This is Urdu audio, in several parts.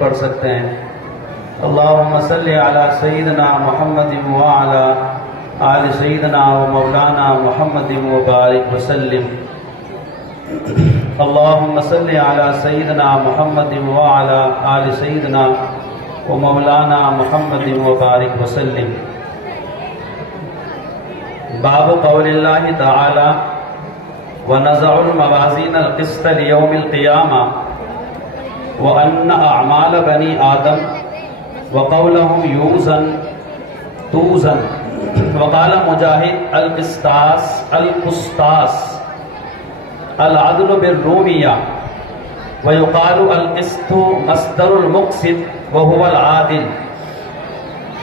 پڑھ سکتے ہیں۔ اللہم صلی علی سیدنا محمد وعلی آل سیدنا و مولانا محمد وبارک وسلم۔ اللہم صلی علی سیدنا محمد وعلی آل سیدنا و مولانا محمد وبارک وسلم۔ باب قول اللہ تعالی وَنَزَعُ الْمَوَازِينَ الْقِسْطَ لِيَوْمِ الْقِيَامَةِ وَأَنَّ أَعْمَالَ بَنِي آدَمَ وَقَوْلَهُمْ يُوزَنُ تُوزَنُ۔ وقال مجاہد القسطاس العدل بالرومیہ ويقال القسط مصدر المقسط وهو العادل،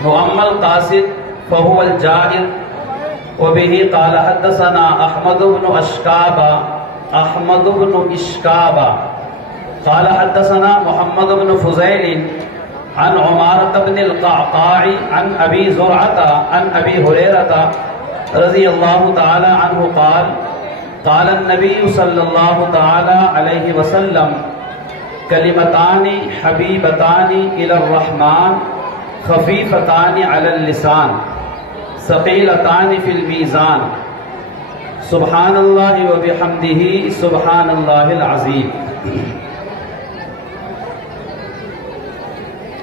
وأما القاسط فهو الجائر۔ وبه قال حدثنا أحمد بن إشكاب قال حدثنا محمد بن فضيل عن عمارة بن القعقاع عن أبي زرعة عن أبي هريرة رضي الله تعالى عنه قال قال النبي صلى الله تعالى عليه وسلم كلمتان حبيبتان إلى الرحمن خفيفتان على اللسان ثقيلتان في الميزان سبحان الله وبحمده سبحان الله العظيم۔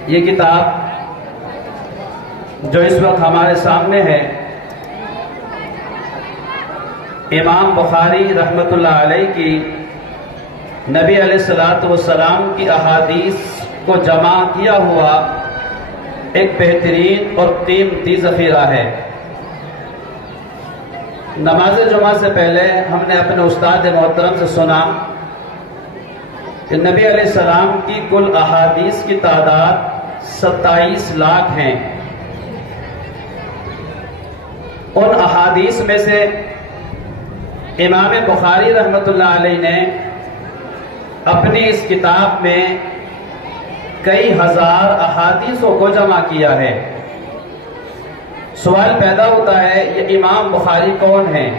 یہ کتاب جو اس وقت ہمارے سامنے ہے، امام بخاری رحمۃ اللہ علیہ کی نبی علیہ السلام کی احادیث کو جمع کیا ہوا ایک بہترین اور قیمتی ذخیرہ ہے۔ نماز جمعہ سے پہلے ہم نے اپنے استاد محترم سے سنا کہ نبی علیہ السلام کی کل احادیث کی تعداد 27 لاکھ ہیں۔ ان احادیث میں سے امام بخاری رحمۃ اللہ علیہ نے اپنی اس کتاب میں کئی ہزار احادیثوں کو جمع کیا ہے۔ سوال پیدا ہوتا ہے یہ امام بخاری کون ہیں؟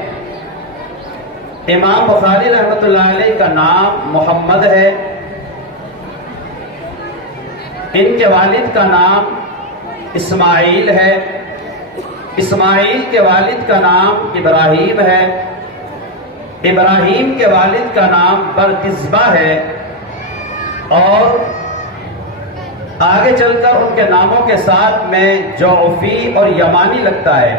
امام بخاری رحمۃ اللہ علیہ کا نام محمد ہے، ان کے والد کا نام اسماعیل ہے، اسماعیل کے والد کا نام ابراہیم ہے، ابراہیم کے والد کا نام برکزبہ ہے، اور آگے چل کر ان کے ناموں کے ساتھ میں جعفی اور یمانی لگتا ہے۔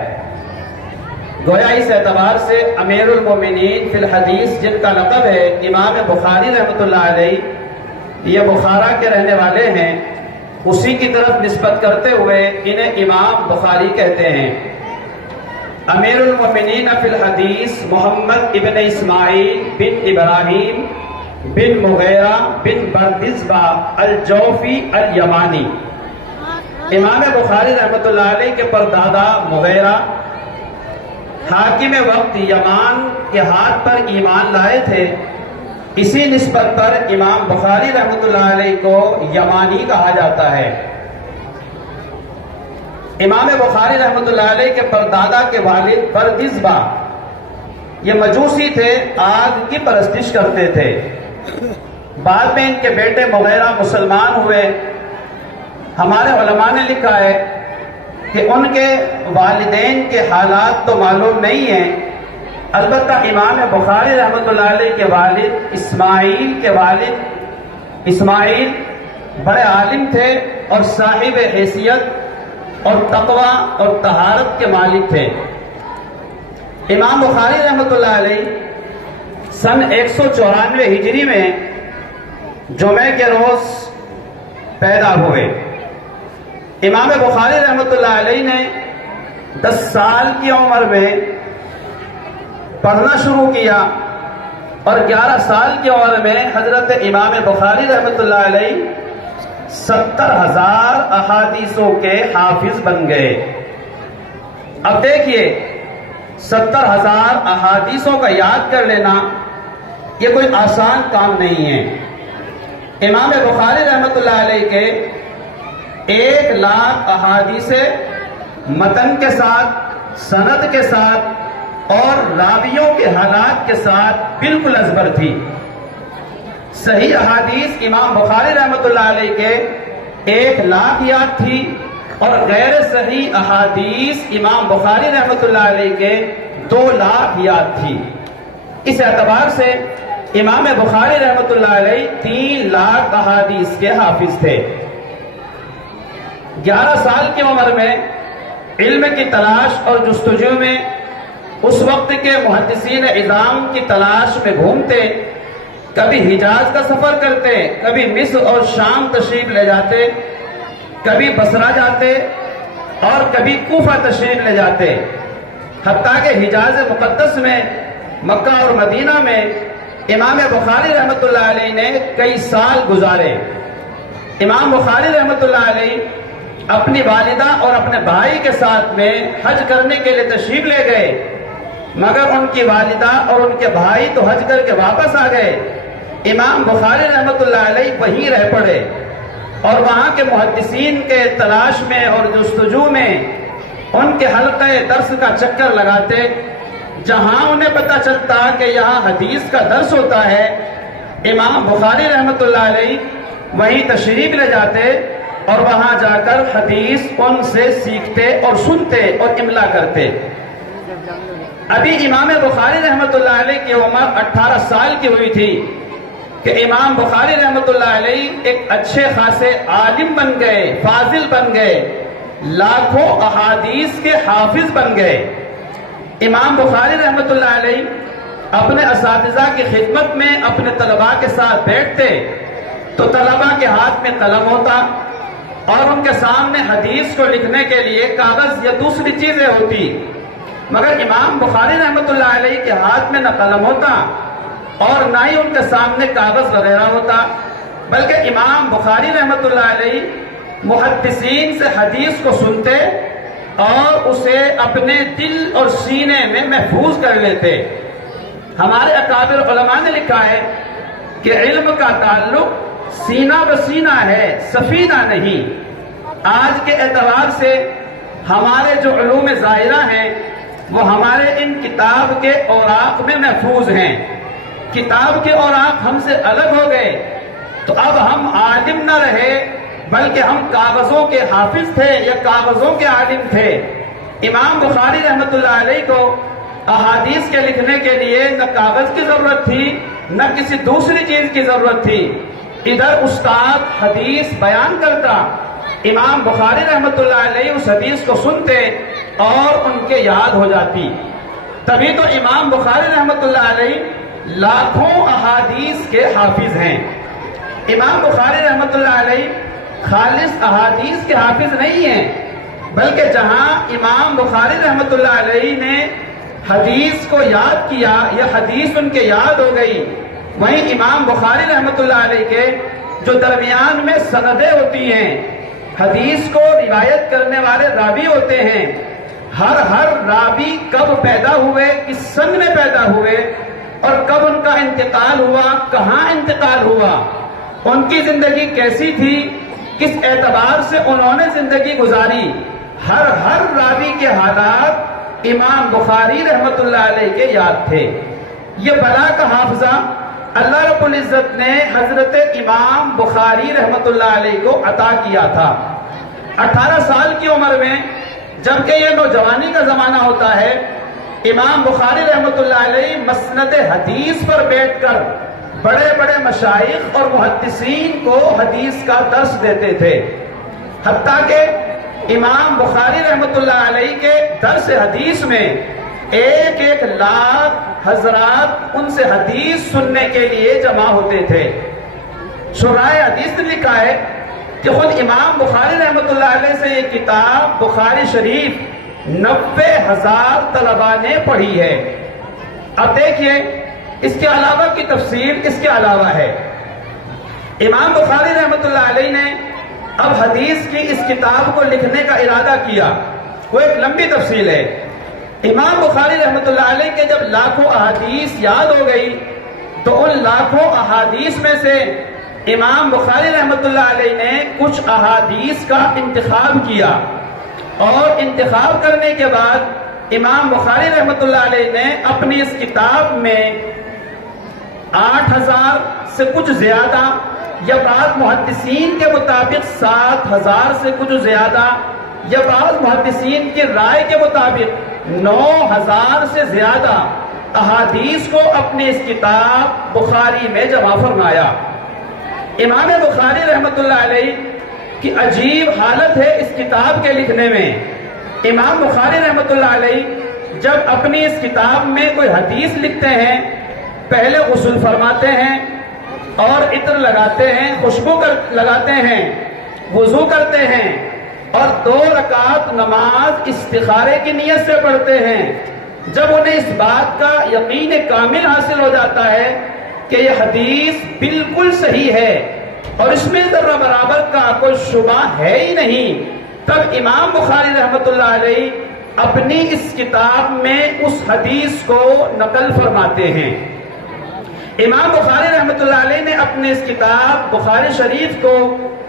گویا اس اعتبار سے امیر المومنین فی الحدیث جن کا لقب ہے امام بخاری رحمۃ اللہ علیہ، یہ بخارا کے رہنے والے ہیں، اسی کی طرف نسبت کرتے ہوئے انہیں امام بخاری کہتے ہیں۔ امیر المومنین فی الحدیث محمد ابن اسماعیل بن ابراہیم بن مغیرہ بن بردزبہ الجوفی الیمانی۔ امام بخاری رحمۃ اللہ علیہ کے پردادا مغیرہ حاکم وقت یمان کے ہاتھ پر ایمان لائے تھے، اسی نسبت پر امام بخاری رحمۃ اللہ علیہ کو یمانی کہا جاتا ہے۔ امام بخاری رحمۃ اللہ علیہ کے پردادا کے والد بردزبہ یہ مجوسی تھے، آگ کی پرستش کرتے تھے۔ بعد میں ان کے بیٹے مغیرہ مسلمان ہوئے۔ ہمارے علماء نے لکھا ہے کہ ان کے والدین کے حالات تو معلوم نہیں ہیں، البتہ امام بخاری رحمۃ اللہ علیہ کے والد اسماعیل بڑے عالم تھے اور صاحب حیثیت اور تقوی اور طہارت کے مالک تھے۔ امام بخاری رحمۃ اللہ علیہ سن 194 ہجری میں جمعے کے روز پیدا ہوئے۔ امام بخاری رحمۃ اللہ علیہ نے 10 سال کی عمر میں پڑھنا شروع کیا اور 11 سال کی عمر میں حضرت امام بخاری رحمۃ اللہ علیہ 70,000 احادیثوں کے حافظ بن گئے۔ اب دیکھیے 70,000 احادیثوں کا یاد کر لینا یہ کوئی آسان کام نہیں ہے۔ امام بخاری رحمۃ اللہ علیہ کے 1 لاکھ احادیث متن کے ساتھ، سند کے ساتھ اور راویوں کے حالات کے ساتھ بالکل ازبر تھی۔ صحیح احادیث امام بخاری رحمۃ اللہ علیہ کے 1,00,000 یاد تھی، اور غیر صحیح احادیث امام بخاری رحمۃ اللہ علیہ کے 2,00,000 یاد تھی۔ اس اعتبار سے امام بخاری رحمۃ اللہ علیہ 3,00,000 احادیث کے حافظ تھے۔ 11 سال کی عمر میں علم کی تلاش اور جستجو میں اس وقت کے محدثین عظام کی تلاش میں گھومتے، کبھی حجاز کا سفر کرتے، کبھی مصر اور شام تشریف لے جاتے، کبھی بصرہ جاتے اور کبھی کوفہ تشریف لے جاتے، حتیٰ کہ حجاز مقدس میں مکہ اور مدینہ میں امام بخاری رحمۃ اللہ علیہ نے کئی سال گزارے۔ امام بخاری رحمۃ اللہ علیہ اپنی والدہ اور اپنے بھائی کے ساتھ میں حج کرنے کے لیے تشریف لے گئے، مگر ان کی والدہ اور ان کے بھائی تو حج کر کے واپس آ گئے۔ امام بخاری رحمۃ اللہ علیہ وہیں رہ پڑے اور وہاں کے محدثین کے تلاش میں اور جستجو میں ان کے حلقہ درس کا چکر لگاتے، جہاں انہیں پتہ چلتا کہ یہاں حدیث کا درس ہوتا ہے، امام بخاری رحمۃ اللہ علیہ وہیں تشریف لے جاتے اور وہاں جا کر حدیث ان سے سیکھتے اور سنتے اور املا کرتے۔ ابھی امام بخاری رحمۃ اللہ علیہ کی عمر 18 سال کی ہوئی تھی کہ امام بخاری رحمۃ اللہ علیہ ایک اچھے خاصے عالم بن گئے، فاضل بن گئے، لاکھوں احادیث کے حافظ بن گئے۔ امام بخاری رحمۃ اللہ علیہ اپنے اساتذہ کی خدمت میں اپنے طلباء کے ساتھ بیٹھتے تو طلباء کے ہاتھ میں قلم ہوتا اور ان کے سامنے حدیث کو لکھنے کے لیے کاغذ یا دوسری چیزیں ہوتی، مگر امام بخاری رحمۃ اللہ علیہ کے ہاتھ میں نہ قلم ہوتا اور نہ ہی ان کے سامنے کاغذ وغیرہ ہوتا، بلکہ امام بخاری رحمۃ اللہ علیہ محدثین سے حدیث کو سنتے اور اسے اپنے دل اور سینے میں محفوظ کر لیتے۔ ہمارے اکابر علماء نے لکھا ہے کہ علم کا تعلق سینہ بسینہ ہے، سفینہ نہیں۔ آج کے اعتبار سے ہمارے جو علوم ظاہرہ ہیں وہ ہمارے ان کتاب کے اوراق میں محفوظ ہیں۔ کتاب کے اوراق ہم سے الگ ہو گئے تو اب ہم عالم نہ رہے بلکہ ہم کاغذوں کے حافظ تھے یا کاغذوں کے عالم تھے۔ امام بخاری رحمۃ اللہ علیہ کو احادیث کے لکھنے کے لیے نہ کاغذ کی ضرورت تھی نہ کسی دوسری چیز کی ضرورت تھی۔ ادھر استاد حدیث بیان کرتا، امام بخاری رحمۃ اللہ علیہ اس حدیث کو سنتے اور ان کے یاد ہو جاتی۔ تبھی تو امام بخاری رحمۃ اللہ علیہ لاکھوں احادیث کے حافظ ہیں۔ امام بخاری رحمۃ اللہ علیہ خالص احادیث کے حافظ نہیں ہیں، بلکہ جہاں امام بخاری رحمۃ اللہ علیہ نے حدیث کو یاد کیا یا حدیث ان کے یاد ہو گئی، وہیں امام بخاری رحمۃ اللہ علیہ کے جو درمیان میں سندیں ہوتی ہیں، حدیث کو روایت کرنے والے راوی ہوتے ہیں، ہر راوی کب پیدا ہوئے، کس سن میں پیدا ہوئے اور کب ان کا انتقال ہوا، کہاں انتقال ہوا، ان کی زندگی کیسی تھی، کس اعتبار سے انہوں نے زندگی گزاری، ہر راوی کے حالات امام بخاری رحمۃ اللہ علیہ کے یاد تھے۔ یہ بلا کا حافظہ اللہ رب العزت نے حضرت امام بخاری رحمۃ اللہ علیہ کو عطا کیا تھا۔ 18 سال کی عمر میں جبکہ یہ نوجوانی کا زمانہ ہوتا ہے، امام بخاری رحمۃ اللہ علیہ مسند حدیث پر بیٹھ کر بڑے بڑے مشائخ اور محدثین کو حدیث کا درس دیتے تھے، حتیٰ کہ امام بخاری رحمۃ اللہ علیہ کے درس حدیث میں 1,00,000 حضرات ان سے حدیث سننے کے لیے جمع ہوتے تھے۔ شرائع حدیث نے لکھا ہے کہ خود امام بخاری رحمۃ اللہ علیہ سے یہ کتاب بخاری شریف 90,000 طلباء نے پڑھی ہے۔ اب دیکھیے اس کے علاوہ کی تفصیل اس کے علاوہ ہے۔ امام بخاری رحمۃ اللہ علیہ نے اب حدیث کی اس کتاب کو لکھنے کا ارادہ کیا، وہ ایک لمبی تفصیل ہے۔ امام بخاری رحمۃ اللہ علیہ کے جب لاکھوں احادیث یاد ہو گئی تو ان لاکھوں احادیث میں سے امام بخاری رحمۃ اللہ علیہ نے کچھ احادیث کا انتخاب کیا، اور انتخاب کرنے کے بعد امام بخاری رحمۃ اللہ علیہ نے اپنی اس کتاب میں 8,000 سے کچھ زیادہ، یا بعض محدثین کے مطابق 7,000 سے کچھ زیادہ، یا بعض محدثین کی رائے کے مطابق 9,000 سے زیادہ احادیث کو اپنی اس کتاب بخاری میں جمع فرمایا۔ امام بخاری رحمۃ اللہ علیہ کی عجیب حالت ہے اس کتاب کے لکھنے میں۔ امام بخاری رحمۃ اللہ علیہ جب اپنی اس کتاب میں کوئی حدیث لکھتے ہیں، پہلے غسل فرماتے ہیں اور عطر لگاتے ہیں، خوشبو لگاتے ہیں، وضو کرتے ہیں اور 2 رکعت نماز استخارے کی نیت سے پڑھتے ہیں۔ جب انہیں اس بات کا یقین کامل حاصل ہو جاتا ہے کہ یہ حدیث بالکل صحیح ہے اور اس میں ذرہ برابر کا کوئی شبہ ہے ہی نہیں، تب امام بخاری رحمۃ اللہ علیہ اپنی اس کتاب میں اس حدیث کو نقل فرماتے ہیں۔ امام بخاری رحمۃ اللہ علیہ نے اپنے اس کتاب بخاری شریف کو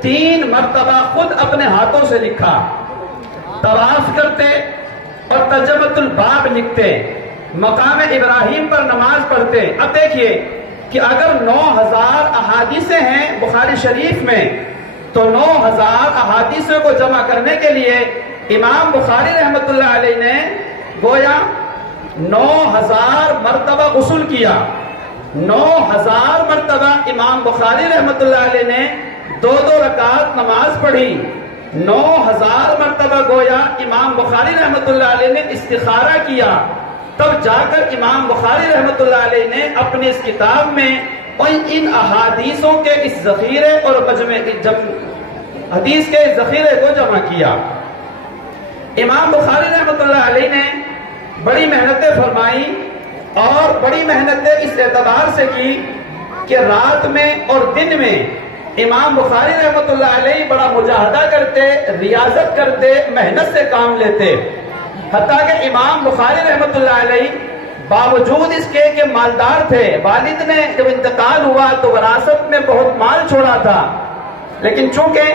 3 مرتبہ خود اپنے ہاتھوں سے لکھا۔ طواف کرتے اور ترجمۃ الباب لکھتے، مقام ابراہیم پر نماز پڑھتے۔ اب دیکھیے کہ اگر 9,000 احادیثیں ہیں بخاری شریف میں، تو 9,000 احادیثوں کو جمع کرنے کے لیے امام بخاری رحمۃ اللہ علیہ نے گویا 9,000 مرتبہ غسل کیا۔ 9,000 مرتبہ امام بخاری رحمۃ اللہ علیہ نے 2 رکعت نماز پڑھی۔ 9,000 مرتبہ گویا امام بخاری رحمۃ اللہ علیہ نے استخارہ کیا، تب جا کر امام بخاری رحمۃ اللہ علیہ نے اپنی اس کتاب میں ان احادیثوں کے اس ذخیرے اور حدیث کے اس ذخیرے کو جمع کیا۔ امام بخاری رحمۃ اللہ علیہ نے بڑی محنتیں فرمائی اور بڑی محنتیں اس اعتبار سے کی کہ رات میں اور دن میں امام بخاری رحمۃ اللہ علیہ بڑا مجاہدہ کرتے، ریاضت کرتے، محنت سے کام لیتے، حتیٰ کہ امام بخاری رحمۃ اللہ علیہ باوجود اس کے کہ مالدار تھے، والد نے جب انتقال ہوا تو وراثت میں بہت مال چھوڑا تھا، لیکن چونکہ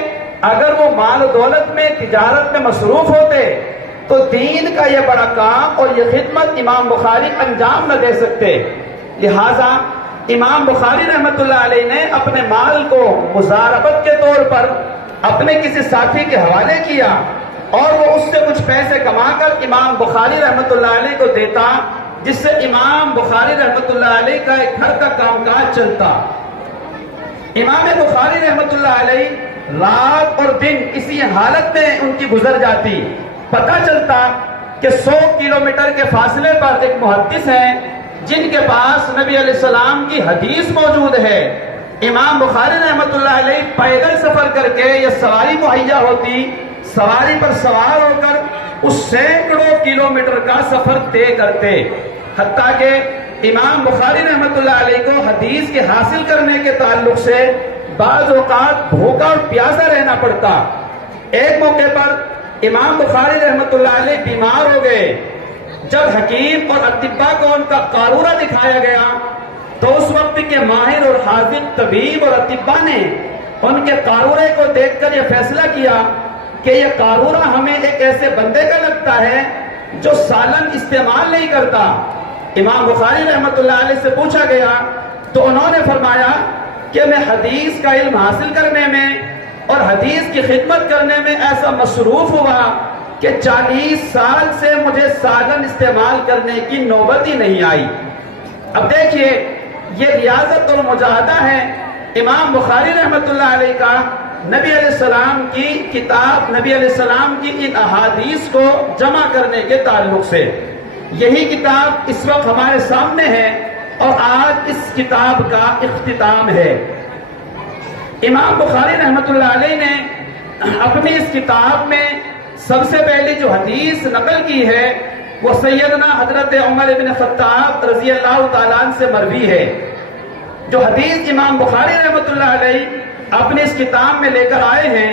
اگر وہ مال و دولت میں، تجارت میں مصروف ہوتے تو دین کا یہ بڑا کام اور یہ خدمت امام بخاری انجام نہ دے سکتے، لہٰذا امام بخاری رحمۃ اللہ علیہ نے اپنے مال کو مزاربت کے طور پر اپنے کسی ساتھی کے حوالے کیا اور وہ اس سے کچھ پیسے کما کر امام بخاری رحمۃ اللہ علیہ کو دیتا، جس سے امام بخاری رحمۃ اللہ علیہ کا ایک گھر کا کام کاج چلتا۔ امام بخاری رحمۃ اللہ علیہ رات اور دن اسی حالت میں ان کی گزر جاتی۔ پتہ چلتا کہ 100 کلومیٹر کے فاصلے پر ایک محدث ہیں جن کے پاس نبی علیہ السلام کی حدیث موجود ہے۔ امام بخاری رحمۃ اللہ علیہ پیدل سفر کر کے یا سواری مہیا ہوتی، سواری پر سوار ہو کر اس سینکڑوں کلومیٹر کا سفر طے کرتے، حتیٰ کہ امام بخاری رحمۃ اللہ علیہ کو حدیث کے حاصل کرنے کے تعلق سے بعض اوقات بھوکا اور پیاسا رہنا پڑتا۔ ایک موقع پر امام بخاری رحمۃ اللہ علیہ بیمار ہو گئے۔ جب حکیم اور اطباء کو ان کا قارورہ دکھایا گیا تو اس وقت کے ماہر اور حاذق طبیب اور اطباء نے ان کے قارورے کو دیکھ کر یہ فیصلہ کیا کہ یہ قارورہ ہمیں ایک ایسے بندے کا لگتا ہے جو سالن استعمال نہیں کرتا۔ امام بخاری رحمۃ اللہ علیہ سے پوچھا گیا تو انہوں نے فرمایا کہ میں حدیث کا علم حاصل کرنے میں اور حدیث کی خدمت کرنے میں ایسا مصروف ہوا کہ 40 سال سے مجھے سالن استعمال کرنے کی نوبت ہی نہیں آئی۔ اب دیکھیے یہ ریاضت اور مجاہدہ ہے امام بخاری رحمۃ اللہ علیہ کا نبی علیہ السلام کی کتاب، نبی علیہ السلام کی ان احادیث کو جمع کرنے کے تعلق سے۔ یہی کتاب اس وقت ہمارے سامنے ہے اور آج اس کتاب کا اختتام ہے۔ امام بخاری رحمۃ اللہ علیہ نے اپنی اس کتاب میں سب سے پہلی جو حدیث نقل کی ہے وہ سیدنا حضرت عمر بن خطاب رضی اللہ تعالیٰ عنہ سے مروی ہے۔ جو حدیث امام بخاری رحمۃ اللہ علیہ اپنی اس کتاب میں لے کر آئے ہیں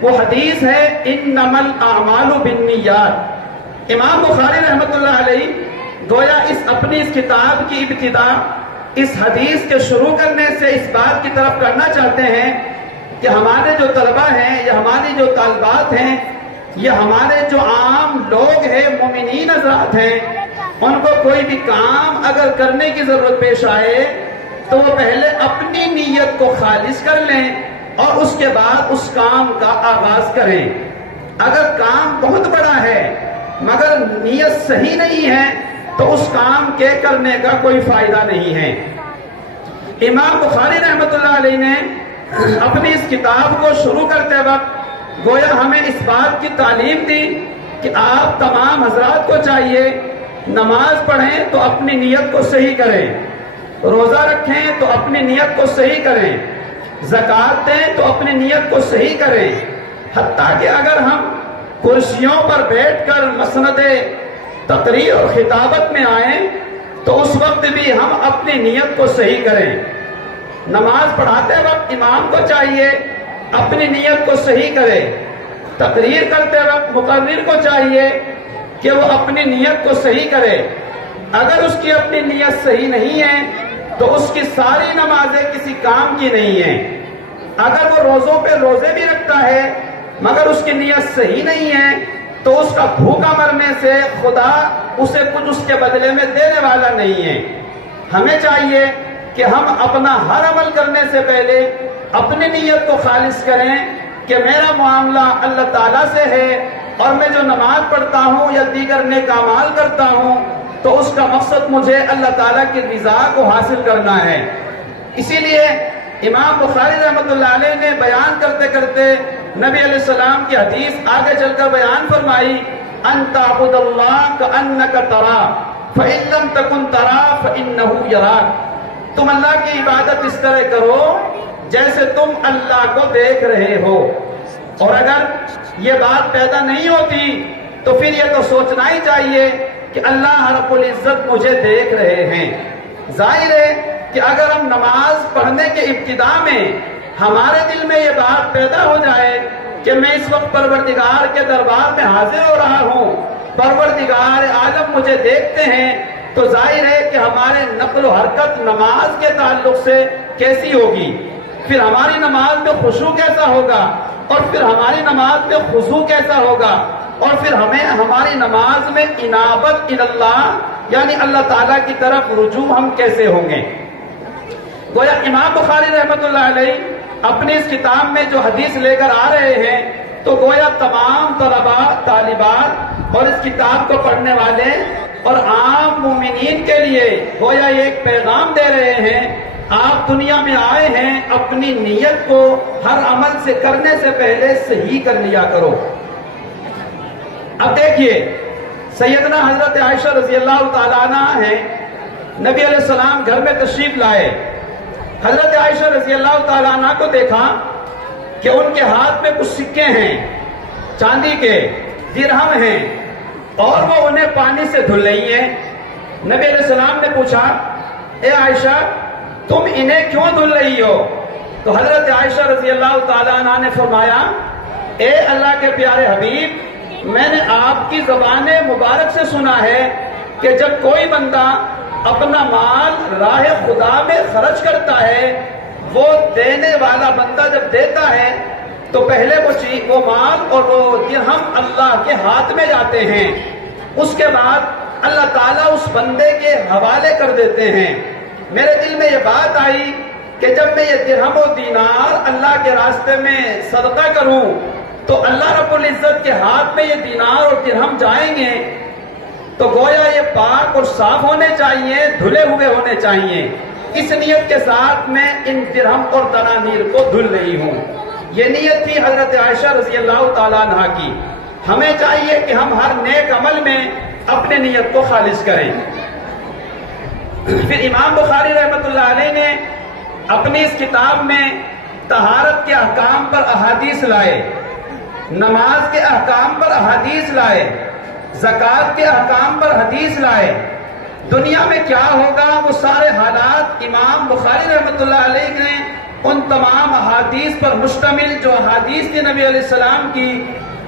وہ حدیث ہے انما الاعمال بالنیات۔ امام بخاری رحمۃ اللہ علیہ گویا اپنی اس کتاب کی ابتدا اس حدیث کے شروع کرنے سے اس بات کی طرف کرنا چاہتے ہیں کہ ہمارے جو طلبہ ہیں یا ہماری جو طالبات ہیں یا ہمارے جو عام لوگ ہیں، مومنین حضرات ہیں، ان کو کوئی بھی کام اگر کرنے کی ضرورت پیش آئے تو وہ پہلے اپنی نیت کو خالص کر لیں اور اس کے بعد اس کام کا آغاز کریں۔ اگر کام بہت بڑا ہے مگر نیت صحیح نہیں ہے تو اس کام کے کرنے کا کوئی فائدہ نہیں ہے۔ امام بخاری رحمۃ اللہ علیہ نے اپنی اس کتاب کو شروع کرتے وقت گویا ہمیں اس بات کی تعلیم دی کہ آپ تمام حضرات کو چاہیے نماز پڑھیں تو اپنی نیت کو صحیح کریں، روزہ رکھیں تو اپنی نیت کو صحیح کریں، زکوٰۃ دیں تو اپنی نیت کو صحیح کریں، حتیٰ کہ اگر ہم کرسیوں پر بیٹھ کر مسند تقریر اور خطابت میں آئیں تو اس وقت بھی ہم اپنی نیت کو صحیح کریں۔ نماز پڑھاتے وقت امام کو چاہیے اپنی نیت کو صحیح کرے، تقریر کرتے وقت مقرر کو چاہیے کہ وہ اپنی نیت کو صحیح کرے۔ اگر اس کی اپنی نیت صحیح نہیں ہے تو اس کی ساری نمازیں کسی کام کی نہیں ہیں۔ اگر وہ روزوں پہ روزے بھی رکھتا ہے مگر اس کی نیت صحیح نہیں ہے تو اس کا بھوکا مرنے سے خدا اسے کچھ اس کے بدلے میں دینے والا نہیں ہے۔ ہمیں چاہیے کہ ہم اپنا ہر عمل کرنے سے پہلے اپنی نیت کو خالص کریں کہ میرا معاملہ اللہ تعالیٰ سے ہے اور میں جو نماز پڑھتا ہوں یا دیگر نیک اعمال کرتا ہوں تو اس کا مقصد مجھے اللہ تعالیٰ کی رضا کو حاصل کرنا ہے۔ اسی لیے امام بخاری رحمۃ اللہ علیہ نے بیان کرتے کرتے نبی علیہ السلام کی حدیث آگے چل کر بیان فرمائی، ان تعبد اللہ کأنک تراہ فإن لم تکن تراہ فإنہ یراک۔ تم اللہ کی عبادت اس طرح کرو جیسے تم اللہ کو دیکھ رہے ہو۔ اور اگر یہ بات پیدا نہیں ہوتی تو پھر یہ تو سوچنا ہی چاہیے کہ اللہ رب العزت مجھے دیکھ رہے ہیں۔ ظاہر ہے کہ اگر ہم نماز پڑھنے کے ابتدا میں ہمارے دل میں یہ بات پیدا ہو جائے کہ میں اس وقت پروردگار کے دربار میں حاضر ہو رہا ہوں، پروردگار عالم مجھے دیکھتے ہیں، تو ظاہر ہے کہ ہمارے نقل و حرکت نماز کے تعلق سے کیسی ہوگی، پھر ہماری نماز میں خشوع کیسا ہوگا، اور پھر ہماری نماز میں خضوع کیسا ہوگا، اور پھر ہماری نماز میں انابت اللہ یعنی اللہ تعالیٰ کی طرف رجوع ہم کیسے ہوں گے۔ گویا امام بخاری رحمۃ اللہ علیہ اپنی اس کتاب میں جو حدیث لے کر آ رہے ہیں تو گویا تمام طلباء طالبات اور اس کتاب کو پڑھنے والے اور عام مومنین کے لیے گویا یہ ایک پیغام دے رہے ہیں، آپ دنیا میں آئے ہیں اپنی نیت کو ہر عمل سے کرنے سے پہلے صحیح کر لیا کرو۔ اب دیکھیے سیدنا حضرت عائشہ رضی اللہ تعالیٰ عنہ ہیں، نبی علیہ السلام گھر میں تشریف لائے، حضرت عائشہ رضی اللہ تعالیٰ عنہ کو دیکھا کہ ان کے ہاتھ میں کچھ سکے ہیں، چاندی کے درہم ہیں، اور وہ انہیں پانی سے دھل رہی ہیں۔ نبی علیہ السلام نے پوچھا، اے عائشہ تم انہیں کیوں دھل رہی ہو؟ تو حضرت عائشہ رضی اللہ تعالیٰ عنہ نے فرمایا، اے اللہ کے پیارے حبیب، میں نے آپ کی زبان مبارک سے سنا ہے کہ جب کوئی بندہ اپنا مال راہ خدا میں خرچ کرتا ہے، وہ دینے والا بندہ جب دیتا ہے تو پہلے وہ مال اور وہ درہم اللہ کے ہاتھ میں جاتے ہیں، اس کے بعد اللہ تعالیٰ اس بندے کے حوالے کر دیتے ہیں۔ میرے دل میں یہ بات آئی کہ جب میں یہ درہم و دینار اللہ کے راستے میں صدقہ کروں تو اللہ رب العزت کے ہاتھ میں یہ دینار اور درہم جائیں گے تو گویا یہ پاک اور صاف ہونے چاہیے، دھلے ہوئے ہونے چاہیے۔ اس نیت کے ساتھ میں ان درہم اور دنانیر کو دھل رہی ہوں۔ یہ نیت تھی حضرت عائشہ رضی اللہ تعالیٰ عنہ کی۔ ہمیں چاہیے کہ ہم ہر نیک عمل میں اپنے نیت کو خالص کریں۔ پھر امام بخاری رحمۃ اللہ علیہ نے اپنی اس کتاب میں طہارت کے احکام پر احادیث لائے، نماز کے احکام پر احادیث لائے، زکوٰۃ کے احکام پر حدیث لائے۔ دنیا میں کیا ہوگا وہ سارے حالات امام بخاری رحمۃ اللہ علیہ نے ان تمام احادیث پر مشتمل جو احادیث تھی نبی علیہ السلام کی،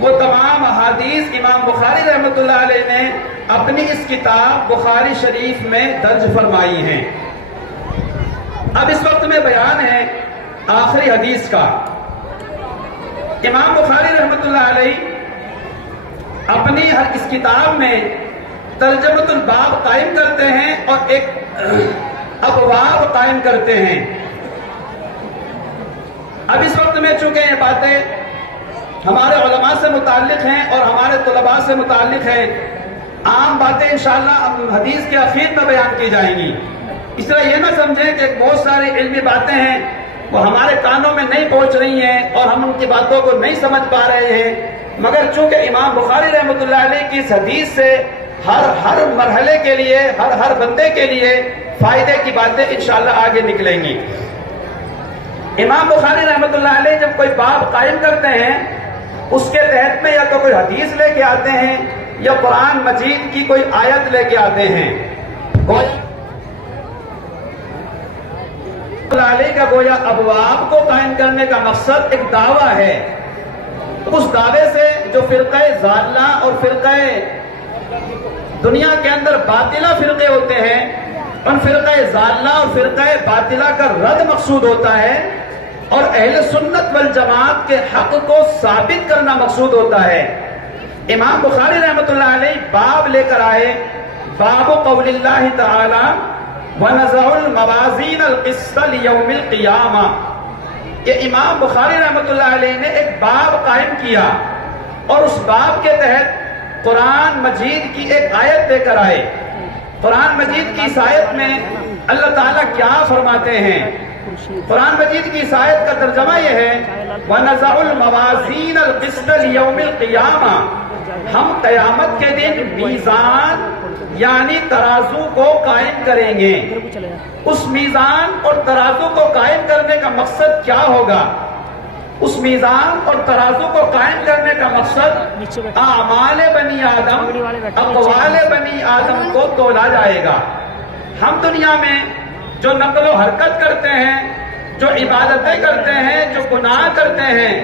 وہ تمام احادیث امام بخاری رحمۃ اللہ علیہ نے اپنی اس کتاب بخاری شریف میں درج فرمائی ہیں۔ اب اس وقت میں بیان ہے آخری حدیث کا۔ امام بخاری رحمۃ اللہ علیہ اپنی ہر اس کتاب میں ترجمۃ الباب قائم کرتے ہیں اور ایک ابواب قائم کرتے ہیں۔ اب اس وقت میں چونکہ یہ باتیں ہمارے علماء سے متعلق ہیں اور ہمارے طلباء سے متعلق ہیں، عام باتیں انشاءاللہ حدیث کے اخیر میں بیان کی جائیں گی۔ اس طرح یہ نہ سمجھیں کہ بہت ساری علمی باتیں ہیں وہ ہمارے کانوں میں نہیں پہنچ رہی ہیں اور ہم ان کی باتوں کو نہیں سمجھ پا رہے ہیں، مگر چونکہ امام بخاری رحمۃ اللہ علیہ کی اس حدیث سے ہر مرحلے کے لیے ہر بندے کے لیے فائدے کی باتیں انشاءاللہ آگے نکلیں گی۔ امام بخاری رحمۃ اللہ علیہ جب کوئی باب قائم کرتے ہیں، اس کے تحت میں یا تو کوئی حدیث لے کے آتے ہیں یا قرآن مجید کی کوئی آیت لے کے آتے ہیں۔ علیہ کا گویا ابواب کو قائم کرنے کا مقصد ایک دعویٰ ہے۔ اس دعوے سے جو فرقہ ضالہ اور فرقہ دنیا کے اندر باطلہ فرقے ہوتے ہیں، ان فرقہ ضالہ اور فرقہ باطلہ کا رد مقصود ہوتا ہے اور اہل سنت والجماعت کے حق کو ثابت کرنا مقصود ہوتا ہے۔ امام بخاری رحمۃ اللہ علیہ باب لے کر آئے، باب قول اللہ تعالی وَنَزَعُ الْمَوَازِينَ الْقِسْطَ لِيَوْمِ الْقِيَامَةِ کہ امام بخاری رحمۃ اللہ علیہ نے ایک باب قائم کیا اور اس باب کے تحت قرآن مجید کی ایک آیت لے کر آئے۔ قرآن مجید کی اس آیت میں اللہ تعالیٰ کیا فرماتے ہیں؟ قرآن مجید کی اس آیت کا ترجمہ یہ ہے وَنَزَعُ الْمَوَازِينَ الْقِسْطَ لِيَوْمِ الْقِيَامَةِ ہم قیامت کے دن میزان یعنی ترازو کو قائم کریں گے۔ اس میزان اور ترازو کو قائم کرنے کا مقصد کیا ہوگا؟ اس میزان اور ترازو کو قائم کرنے کا مقصد اعمال بنی آدم، اقوال بنی آدم کو تولا جائے گا۔ ہم دنیا میں جو نقل و حرکت کرتے ہیں، جو عبادتیں کرتے ہیں، جو گناہ کرتے ہیں،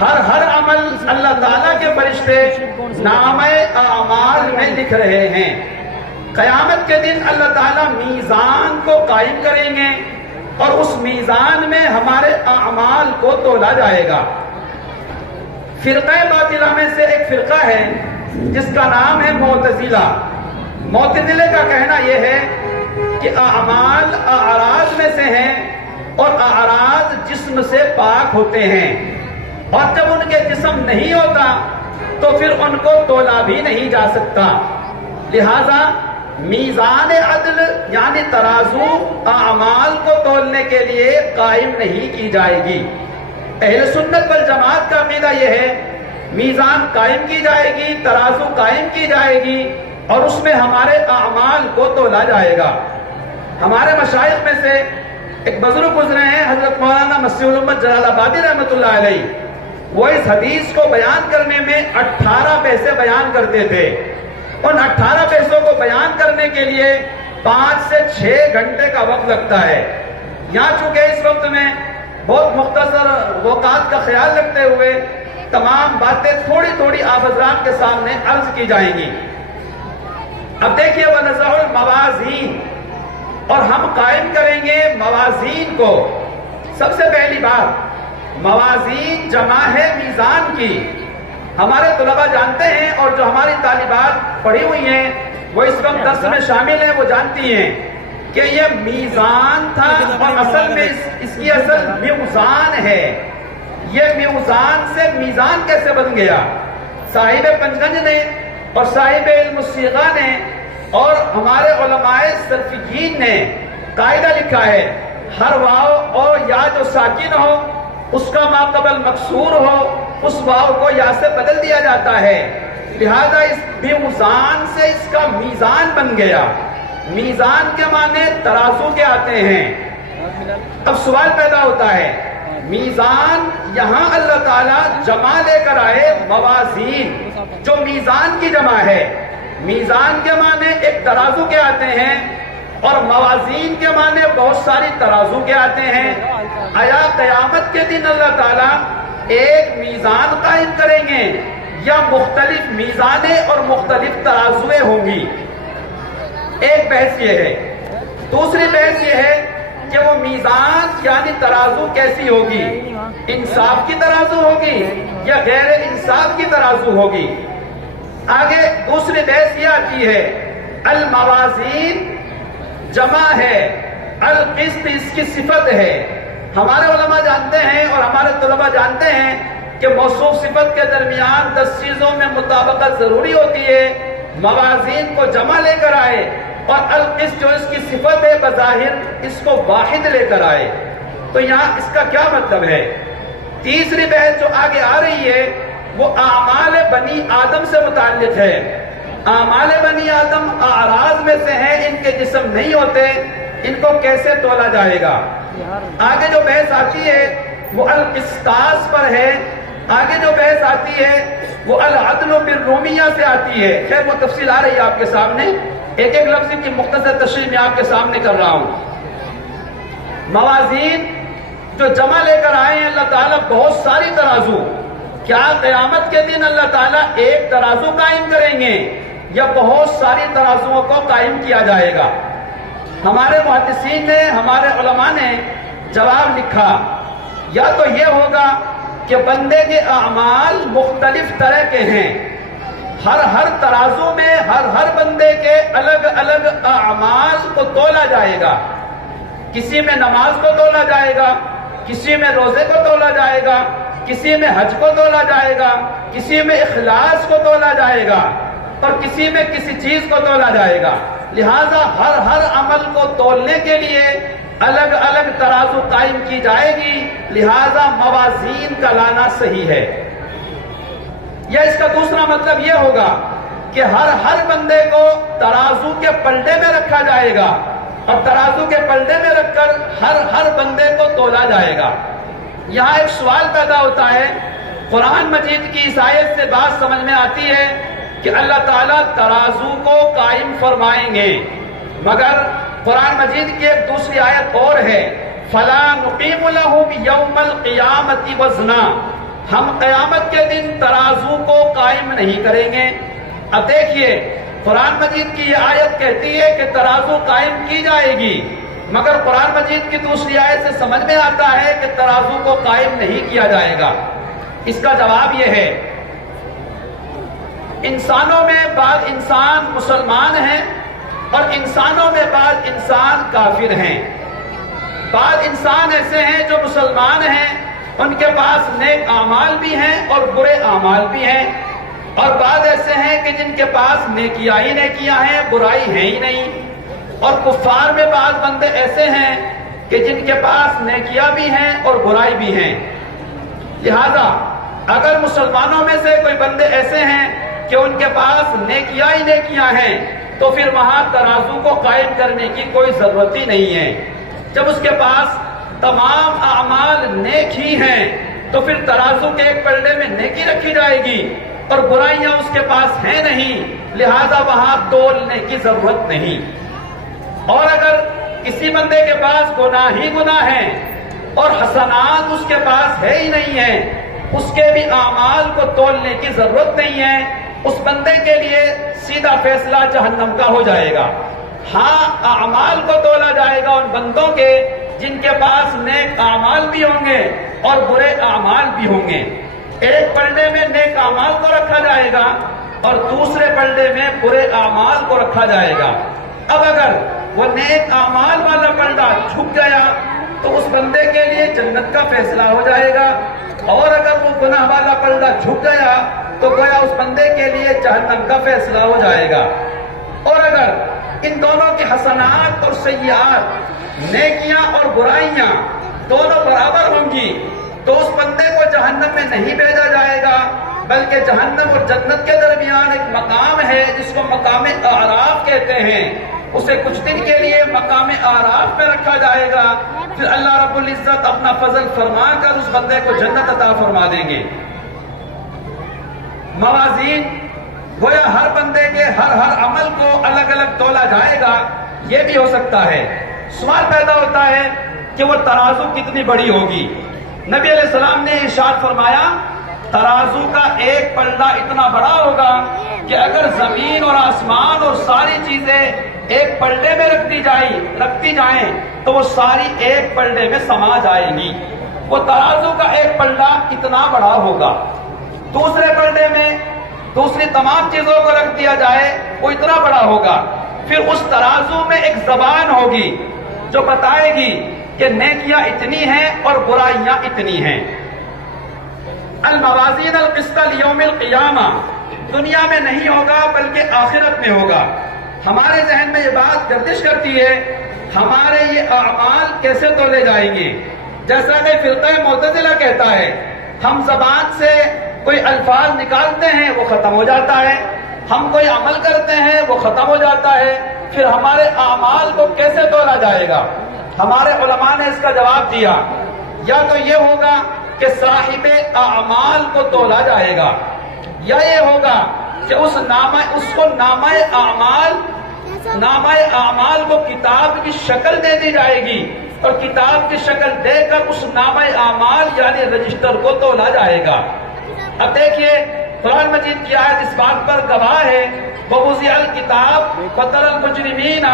ہر عمل اللہ تعالیٰ کے فرشتے نامہ اعمال میں لکھ رہے ہیں۔ قیامت کے دن اللہ تعالیٰ میزان کو قائم کریں گے اور اس میزان میں ہمارے اعمال کو تولا جائے گا۔ فرقہ باطلہ میں سے ایک فرقہ ہے جس کا نام ہے معتزلہ۔ معتزلے کا کہنا یہ ہے کہ اعمال اعراض میں سے ہیں اور اعراض جسم سے پاک ہوتے ہیں، اور جب ان کے جسم نہیں ہوتا تو پھر ان کو تولا بھی نہیں جا سکتا، لہذا میزان عدل یعنی ترازو اعمال کو تولنے کے لیے قائم نہیں کی جائے گی۔ اہل سنت والجماعت کا عقیدہ یہ ہے میزان قائم کی جائے گی، ترازو قائم کی جائے گی اور اس میں ہمارے اعمال کو تولا جائے گا۔ ہمارے مشائخ میں سے ایک بزرگ گزرے ہیں حضرت مولانا مسیح الامت جلال آبادی رحمۃ اللہ علیہ، وہ اس حدیث کو بیان کرنے میں 18 پیسے بیان کرتے تھے۔ ان 18 پیسوں کو بیان کرنے کے لیے 5 سے 6 گھنٹے کا وقت لگتا ہے۔ یہاں چونکہ اس وقت میں بہت مختصر اوقات کا خیال رکھتے ہوئے تمام باتیں تھوڑی تھوڑی آپ حضرات کے سامنے عرض کی جائیں گی۔ اب دیکھیے وَنَزَعُ الْمَوَازِينَ اور ہم قائم کریں گے موازین کو۔ سب سے پہلی بات، موازین جمع ہے میزان کی۔ ہمارے طلباء جانتے ہیں اور جو ہماری طالبات پڑھی ہوئی ہیں وہ اس وقت درس میں شامل ہیں، وہ جانتی ہیں کہ یہ میزان تھا اور اصل میں اس کی اصل میوزان ہے۔ یہ میوزان سے میزان کیسے بن گیا؟ صاحب پنجگنج نے اور صاحب علم الصیغہ نے اور ہمارے علماء صرفیین نے قاعدہ لکھا ہے، ہر واو اور یا جو ساکن ہو اس کا ماقبل مکسور ہو اس واو کو یا سے بدل دیا جاتا ہے، لہذا اس میوزان سے اس کا میزان بن گیا۔ میزان کے معنی ترازو کے آتے ہیں۔ اب سوال پیدا ہوتا ہے، میزان یہاں اللہ تعالیٰ جمع لے کر آئے موازین جو میزان کی جمع ہے، میزان کے معنی ایک ترازو کے آتے ہیں اور موازین کے معنی بہت ساری ترازو کے آتے ہیں۔ آیا قیامت کے دن اللہ تعالیٰ ایک میزان قائم کریں گے یا مختلف میزانیں اور مختلف ترازویں ہوں گی؟ ایک بحث یہ ہے۔ دوسری بحث یہ ہے کہ وہ میزان یعنی ترازو کیسی ہوگی؟ انصاف کی ترازو ہوگی یا غیر انصاف کی ترازو ہوگی؟ آگے دوسری بحث یہ آتی ہے، الموازین جمع ہے القسط اس کی صفت ہے. ہمارے علماء جانتے ہیں اور ہمارے طلباء جانتے ہیں کہ موصوف صفت کے درمیان 10 چیزوں میں مطابقت ضروری ہوتی ہے. موازین کو جمع لے کر آئے اور القسط جو اس کی صفت ہے بظاہر اس کو واحد لے کر آئے. تو یہاں اس کا کیا مطلب ہے؟ تیسری بحث جو آگے آ رہی ہے وہ اعمال بنی آدم سے متعلق ہے. اعمال بنی آدم اعراض میں سے ہیں، ان کے جسم نہیں ہوتے، ان کو کیسے تولا جائے گا؟ آگے جو بحث آتی ہے وہ القسطاس پر ہے. آگے جو بحث آتی ہے وہ العدل بالرومیہ سے آتی ہے. خیر وہ تفصیل آ رہی ہے آپ کے سامنے، ایک ایک لفظ کی مختصر تشریح میں آپ کے سامنے کر رہا ہوں. موازین جو جمع لے کر آئے ہیں اللہ تعالیٰ بہت ساری ترازو. کیا قیامت کے دن اللہ تعالیٰ ایک ترازو قائم کریں گے یا بہت ساری ترازوؤں کو قائم کیا جائے گا؟ ہمارے محدثین نے، ہمارے علماء نے جواب لکھا یا تو یہ ہوگا کہ بندے کے اعمال مختلف طرح کے ہیں، ہر ترازو میں ہر بندے کے الگ الگ اعمال کو تولا جائے گا. کسی میں نماز کو تولا جائے گا، کسی میں روزے کو تولا جائے گا، کسی میں حج کو تولا جائے گا، کسی میں اخلاص کو تولا جائے گا اور کسی میں کسی چیز کو تولا جائے گا. لہذا ہر عمل کو تولنے کے لیے الگ الگ ترازو قائم کی جائے گی. لہذا موازین کا لانا صحیح ہے. یا اس کا دوسرا مطلب یہ ہوگا کہ ہر بندے کو ترازو کے پلڑے میں رکھا جائے گا اور ترازو کے پلڑے میں رکھ کر ہر بندے کو تولا جائے گا. یہاں ایک سوال پیدا ہوتا ہے. قرآن مجید کی اس آیت سے بات سمجھ میں آتی ہے کہ اللہ تعالیٰ ترازو کو قائم فرمائیں گے، مگر قرآن مجید کی ایک دوسری آیت اور ہے، فَلَا نُقِيمُ لَهُمْ يَوْمَ الْقِيَامَةِ وَزْنًا، ہم قیامت کے دن ترازو کو قائم نہیں کریں گے. اب دیکھیے قرآن مجید کی یہ آیت کہتی ہے کہ ترازو قائم کی جائے گی، مگر قرآن مجید کی دوسری آیت سے سمجھ میں آتا ہے کہ ترازو کو قائم نہیں کیا جائے گا. اس کا جواب یہ ہے، انسانوں میں بعض انسان مسلمان ہیں اور انسانوں میں بعض انسان کافر ہیں. بعض انسان ایسے ہیں جو مسلمان ہیں، ان کے پاس نیک اعمال بھی ہیں اور برے اعمال بھی ہیں، اور بعض ایسے ہیں کہ جن کے پاس نیکیاں ہی نیکیاں ہیں، برائی ہے ہی نہیں. اور کفار میں بعض بندے ایسے ہیں کہ جن کے پاس نیکیاں بھی ہیں اور برائی بھی ہیں. لہذا اگر مسلمانوں میں سے کوئی بندے ایسے ہیں کہ ان کے پاس نیکیاں ہی نیکیاں ہیں تو پھر وہاں ترازو کو قائم کرنے کی کوئی ضرورت ہی نہیں ہے. جب اس کے پاس تمام اعمال نیک ہی ہیں تو پھر ترازو کے ایک پلڑے میں نیکی رکھی جائے گی اور برائیاں اس کے پاس ہیں نہیں، لہذا وہاں تولنے کی ضرورت نہیں. اور اگر کسی بندے کے پاس گناہ ہی گناہ ہیں اور حسنات اس کے پاس ہے ہی نہیں ہیں، اس کے بھی اعمال کو تولنے کی ضرورت نہیں ہے. اس بندے کے لیے سیدھا فیصلہ جہنم کا ہو جائے گا. ہاں اعمال کو تولا جائے گا ان بندوں کے جن کے پاس نیک اعمال بھی ہوں گے اور برے اعمال بھی ہوں گے. ایک پلڑے میں نیک اعمال کو رکھا جائے گا اور دوسرے پلڑے میں برے اعمال کو رکھا جائے گا. اب اگر وہ نیک اعمال والا پلڑا جھک گیا تو اس بندے کے لیے جنت کا فیصلہ ہو جائے گا، اور اگر وہ گناہ والا پلڑا جھک گیا تو گویا اس بندے کے لیے جہنم کا فیصلہ ہو جائے گا. اور اگر ان دونوں کی حسنات اور سیئات، نیکیاں اور برائیاں دونوں برابر ہوں گی تو اس بندے کو جہنم میں نہیں بھیجا جائے گا، بلکہ جہنم اور جنت کے درمیان ایک مقام ہے جس کو مقام اعراف کہتے ہیں. اسے کچھ دن کے لیے مقام اعراف میں رکھا جائے گا، پھر اللہ رب العزت اپنا فضل فرما کر اس بندے کو جنت عطا فرما دیں گے. موازین گویا ہر بندے کے ہر عمل کو الگ الگ تولا جائے گا. یہ بھی ہو سکتا ہے. سوال پیدا ہوتا ہے کہ وہ ترازو کتنی بڑی ہوگی. نبی علیہ السلام نے ارشاد فرمایا ترازو کا ایک پلڑا اتنا بڑا ہوگا کہ اگر زمین اور آسمان اور ساری چیزیں ایک پلڑے میں رکھتی جائیں تو وہ ساری ایک پلڑے میں سما جائیں گی. وہ ترازو کا ایک پلڑا اتنا بڑا ہوگا. دوسرے پلڑے میں دوسری تمام چیزوں کو رکھ دیا جائے وہ اتنا بڑا ہوگا. پھر اس ترازو میں ایک زبان ہوگی جو بتائے گی کہ نیکیاں اتنی ہیں اور برائیاں اتنی ہیں۔ الموازین القسط لیوم القیامہ دنیا میں نہیں ہوگا بلکہ آخرت میں ہوگا۔ ہمارے ذہن میں یہ بات گردش کرتی ہے ہمارے یہ اعمال کیسے تولے جائیں گے؟ جیسا کہ فرقہ معتزلہ کہتا ہے ہم زبان سے کوئی الفاظ نکالتے ہیں وہ ختم ہو جاتا ہے، ہم کوئی عمل کرتے ہیں وہ ختم ہو جاتا ہے، پھر ہمارے اعمال کو کیسے تولا جائے گا؟ ہمارے علماء نے اس کا جواب دیا یا تو یہ ہوگا کہ صاحب اعمال کو تولا جائے گا، یا یہ ہوگا کہ اس کو نامہ اعمال کو کتاب کی شکل دے دی جائے گی اور کتاب کی شکل دے کر اس نامہ اعمال یعنی رجسٹر کو تولا جائے گا۔ اب دیکھیے قرآن مجید کی آیت اس بات پر گواہ ہے وَوُضِعَ الْكِتَابُ فَتَرَى الْمُجْرِمِينَ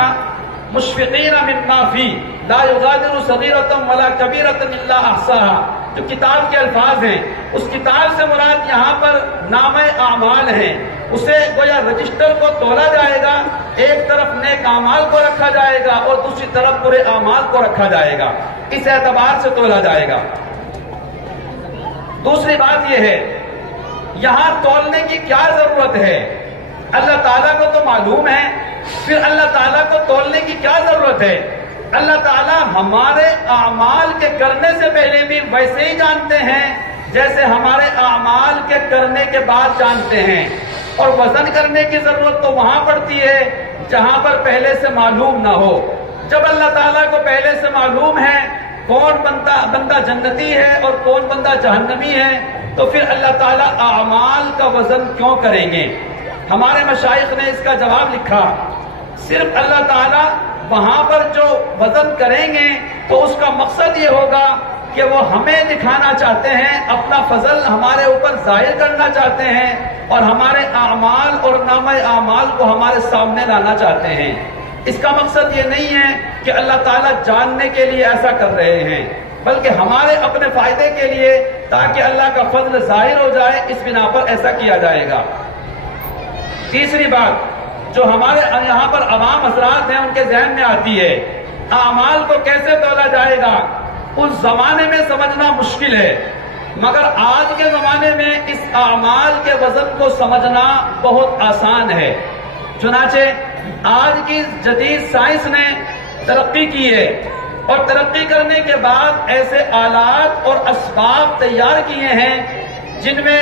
مُشْفِقِينَ مِمَّا فِيهِ لَا يُغَادِرُ صَغِيرَةً وَلَا كَبِيرَةً إِلَّا أَحْصَاهَا، جو کتاب کے الفاظ ہیں اس کتاب سے مراد یہاں پر نامہ اعمال ہیں، اسے گویا رجسٹر کو تولا جائے گا، ایک طرف نیک اعمال کو رکھا جائے گا اور دوسری طرف برے اعمال کو رکھا جائے گا، اس اعتبار سے تولا جائے گا۔ دوسری بات یہ ہے یہاں تولنے کی کیا ضرورت ہے؟ اللہ تعالیٰ کو تو معلوم ہے، پھر اللہ تعالیٰ کو تولنے کی کیا ضرورت ہے؟ اللہ تعالیٰ ہمارے اعمال کے کرنے سے پہلے بھی ویسے ہی جانتے ہیں جیسے ہمارے اعمال کے کرنے کے بعد جانتے ہیں، اور وزن کرنے کی ضرورت تو وہاں پڑتی ہے جہاں پر پہلے سے معلوم نہ ہو۔ جب اللہ تعالیٰ کو پہلے سے معلوم ہے کون بندہ جنتی ہے اور کون بندہ جہنمی ہے تو پھر اللہ تعالیٰ اعمال کا وزن کیوں کریں گے؟ ہمارے مشائخ نے اس کا جواب لکھا صرف اللہ تعالیٰ وہاں پر جو وزن کریں گے تو اس کا مقصد یہ ہوگا کہ وہ ہمیں دکھانا چاہتے ہیں، اپنا فضل ہمارے اوپر ظاہر کرنا چاہتے ہیں اور ہمارے اعمال اور نامہ اعمال کو ہمارے سامنے لانا چاہتے ہیں۔ اس کا مقصد یہ نہیں ہے کہ اللہ تعالیٰ جاننے کے لیے ایسا کر رہے ہیں بلکہ ہمارے اپنے فائدے کے لیے تاکہ اللہ کا فضل ظاہر ہو جائے، اس بنا پر ایسا کیا جائے گا۔ تیسری بات جو ہمارے یہاں پر عوام حضرات ہیں ان کے ذہن میں آتی ہے اعمال کو کیسے تولا جائے گا؟ اس زمانے میں سمجھنا مشکل ہے مگر آج کے زمانے میں اس اعمال کے وزن کو سمجھنا بہت آسان ہے۔ چنانچہ آج کی جدید سائنس نے ترقی کی ہے اور ترقی کرنے کے بعد ایسے آلات اور اسباب تیار کیے ہیں جن میں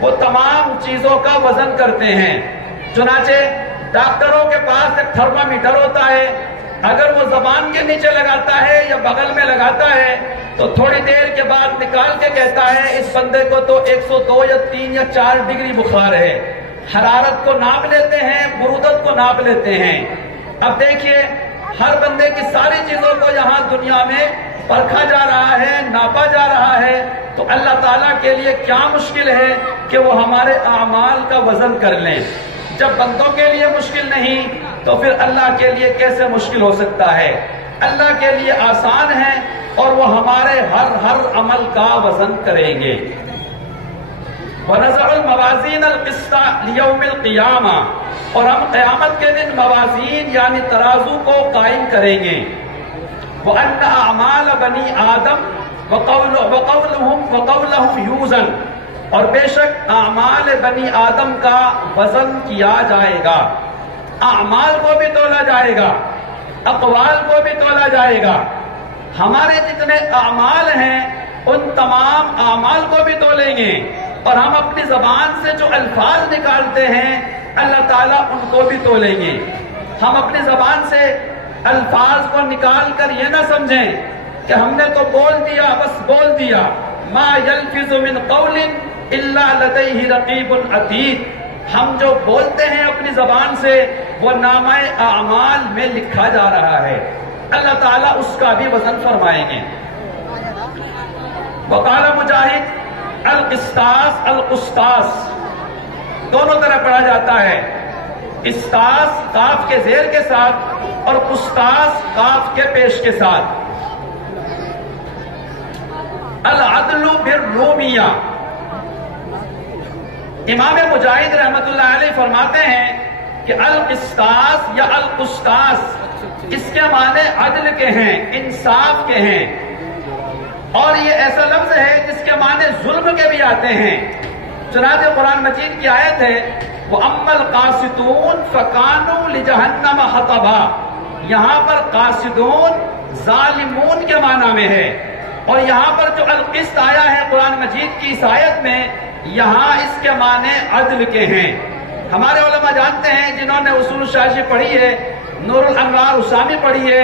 وہ تمام چیزوں کا وزن کرتے ہیں۔ چنانچہ ڈاکٹروں کے پاس ایک تھرمامیٹر ہوتا ہے، اگر وہ زبان کے نیچے لگاتا ہے یا بغل میں لگاتا ہے تو تھوڑی دیر کے بعد نکال کے کہتا ہے اس بندے کو تو 102 یا 3 یا 4 ڈگری بخار ہے۔ حرارت کو ناپ لیتے ہیں، برودت کو ناپ لیتے ہیں۔ اب دیکھیے ہر بندے کی ساری چیزوں کو یہاں دنیا میں پرکھا جا رہا ہے، ناپا جا رہا ہے، تو اللہ تعالیٰ کے لیے کیا مشکل ہے کہ وہ ہمارے اعمال کا وزن کر لیں؟ جب بندوں کے لیے مشکل نہیں تو پھر اللہ کے لیے کیسے مشکل ہو سکتا ہے؟ اللہ کے لیے آسان ہے اور وہ ہمارے ہر عمل کا وزن کریں گے۔ وَنَزَعُ الْمَوَازِينَ الْقِسْطَ لِيَوْمِ الْقِيَامَةِ، اور ہم قیامت کے دن موازین یعنی ترازو کو قائم کریں گے۔ وَأَنَّ أَعْمَالَ بَنِي آدَمَ وَقَوْلَهُمْ يُوزَنُ، اور بے شک اعمال بنی آدم کا وزن کیا جائے گا۔ اعمال کو بھی تولا جائے گا، اقوال کو بھی تولا جائے گا۔ ہمارے جتنے اعمال ہیں ان تمام اعمال کو بھی تولیں گے، اور ہم اپنی زبان سے جو الفاظ نکالتے ہیں اللہ تعالیٰ ان کو بھی تولیں گے۔ ہم اپنی زبان سے الفاظ کو نکال کر یہ نہ سمجھیں کہ ہم نے تو بول دیا بس بول دیا، ما یلفظ من قول الا لدیہ رقیب عتید، ہم جو بولتے ہیں اپنی زبان سے وہ نامہ اعمال میں لکھا جا رہا ہے، اللہ تعالیٰ اس کا بھی وزن فرمائیں گے۔ وقال مجاہد القسطاس القسطاس، دونوں طرح پڑھا جاتا ہے، قسطاس قاف کے زیر کے ساتھ اور قسطاس قاف کے پیش کے ساتھ۔ العدل بالرومیہ، امام مجاہد رحمت اللہ علیہ فرماتے ہیں کہ القسطاس یا القسطاس اس کے معنی عدل کے ہیں، انصاف کے ہیں، اور یہ ایسا لفظ ہے جس کے معنی ظلم کے بھی آتے ہیں۔ چنانچہ قرآن مجید کی آیت ہے وَأَمَّا الْقَاسِطُونَ فَكَانُوا لِجَهَنَّمَ حَطَبًا، یہاں پر قاسدون ظالمون کے معنی میں ہے، اور یہاں پر جو القسط آیا ہے قرآن مجید کی اس آیت میں، یہاں اس کے معنی عدل کے ہیں۔ ہمارے علماء جانتے ہیں جنہوں نے اصول شاشی پڑھی ہے، نور الانوار اسامی پڑھی ہے،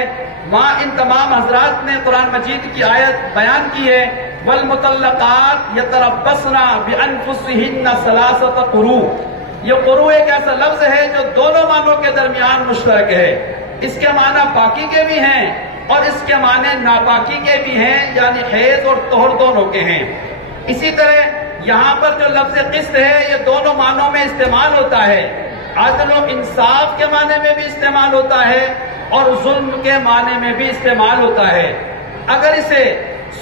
وہاں ان تمام حضرات نے قرآن مجید کی آیت بیان کی ہے وَالْمُطَلَّقَاتِ يَتَرَبَّصْنَ بِأَنفُسِهِنَّ ثَلَاثَةَ قُرُوء۔ یہ قروء ایک ایسا لفظ ہے جو دونوں معنوں کے درمیان مشترک ہے۔ اس کے معنی پاکی کے بھی ہیں اور اس کے معنی ناپاکی کے بھی ہیں، یعنی حیض اور طہر دونوں کے ہیں۔ اسی طرح یہاں پر جو لفظ قسط ہے یہ دونوں معنوں میں استعمال ہوتا ہے، عدل و انصاف کے معنی میں بھی استعمال ہوتا ہے اور ظلم کے معنی میں بھی استعمال ہوتا ہے۔ اگر اسے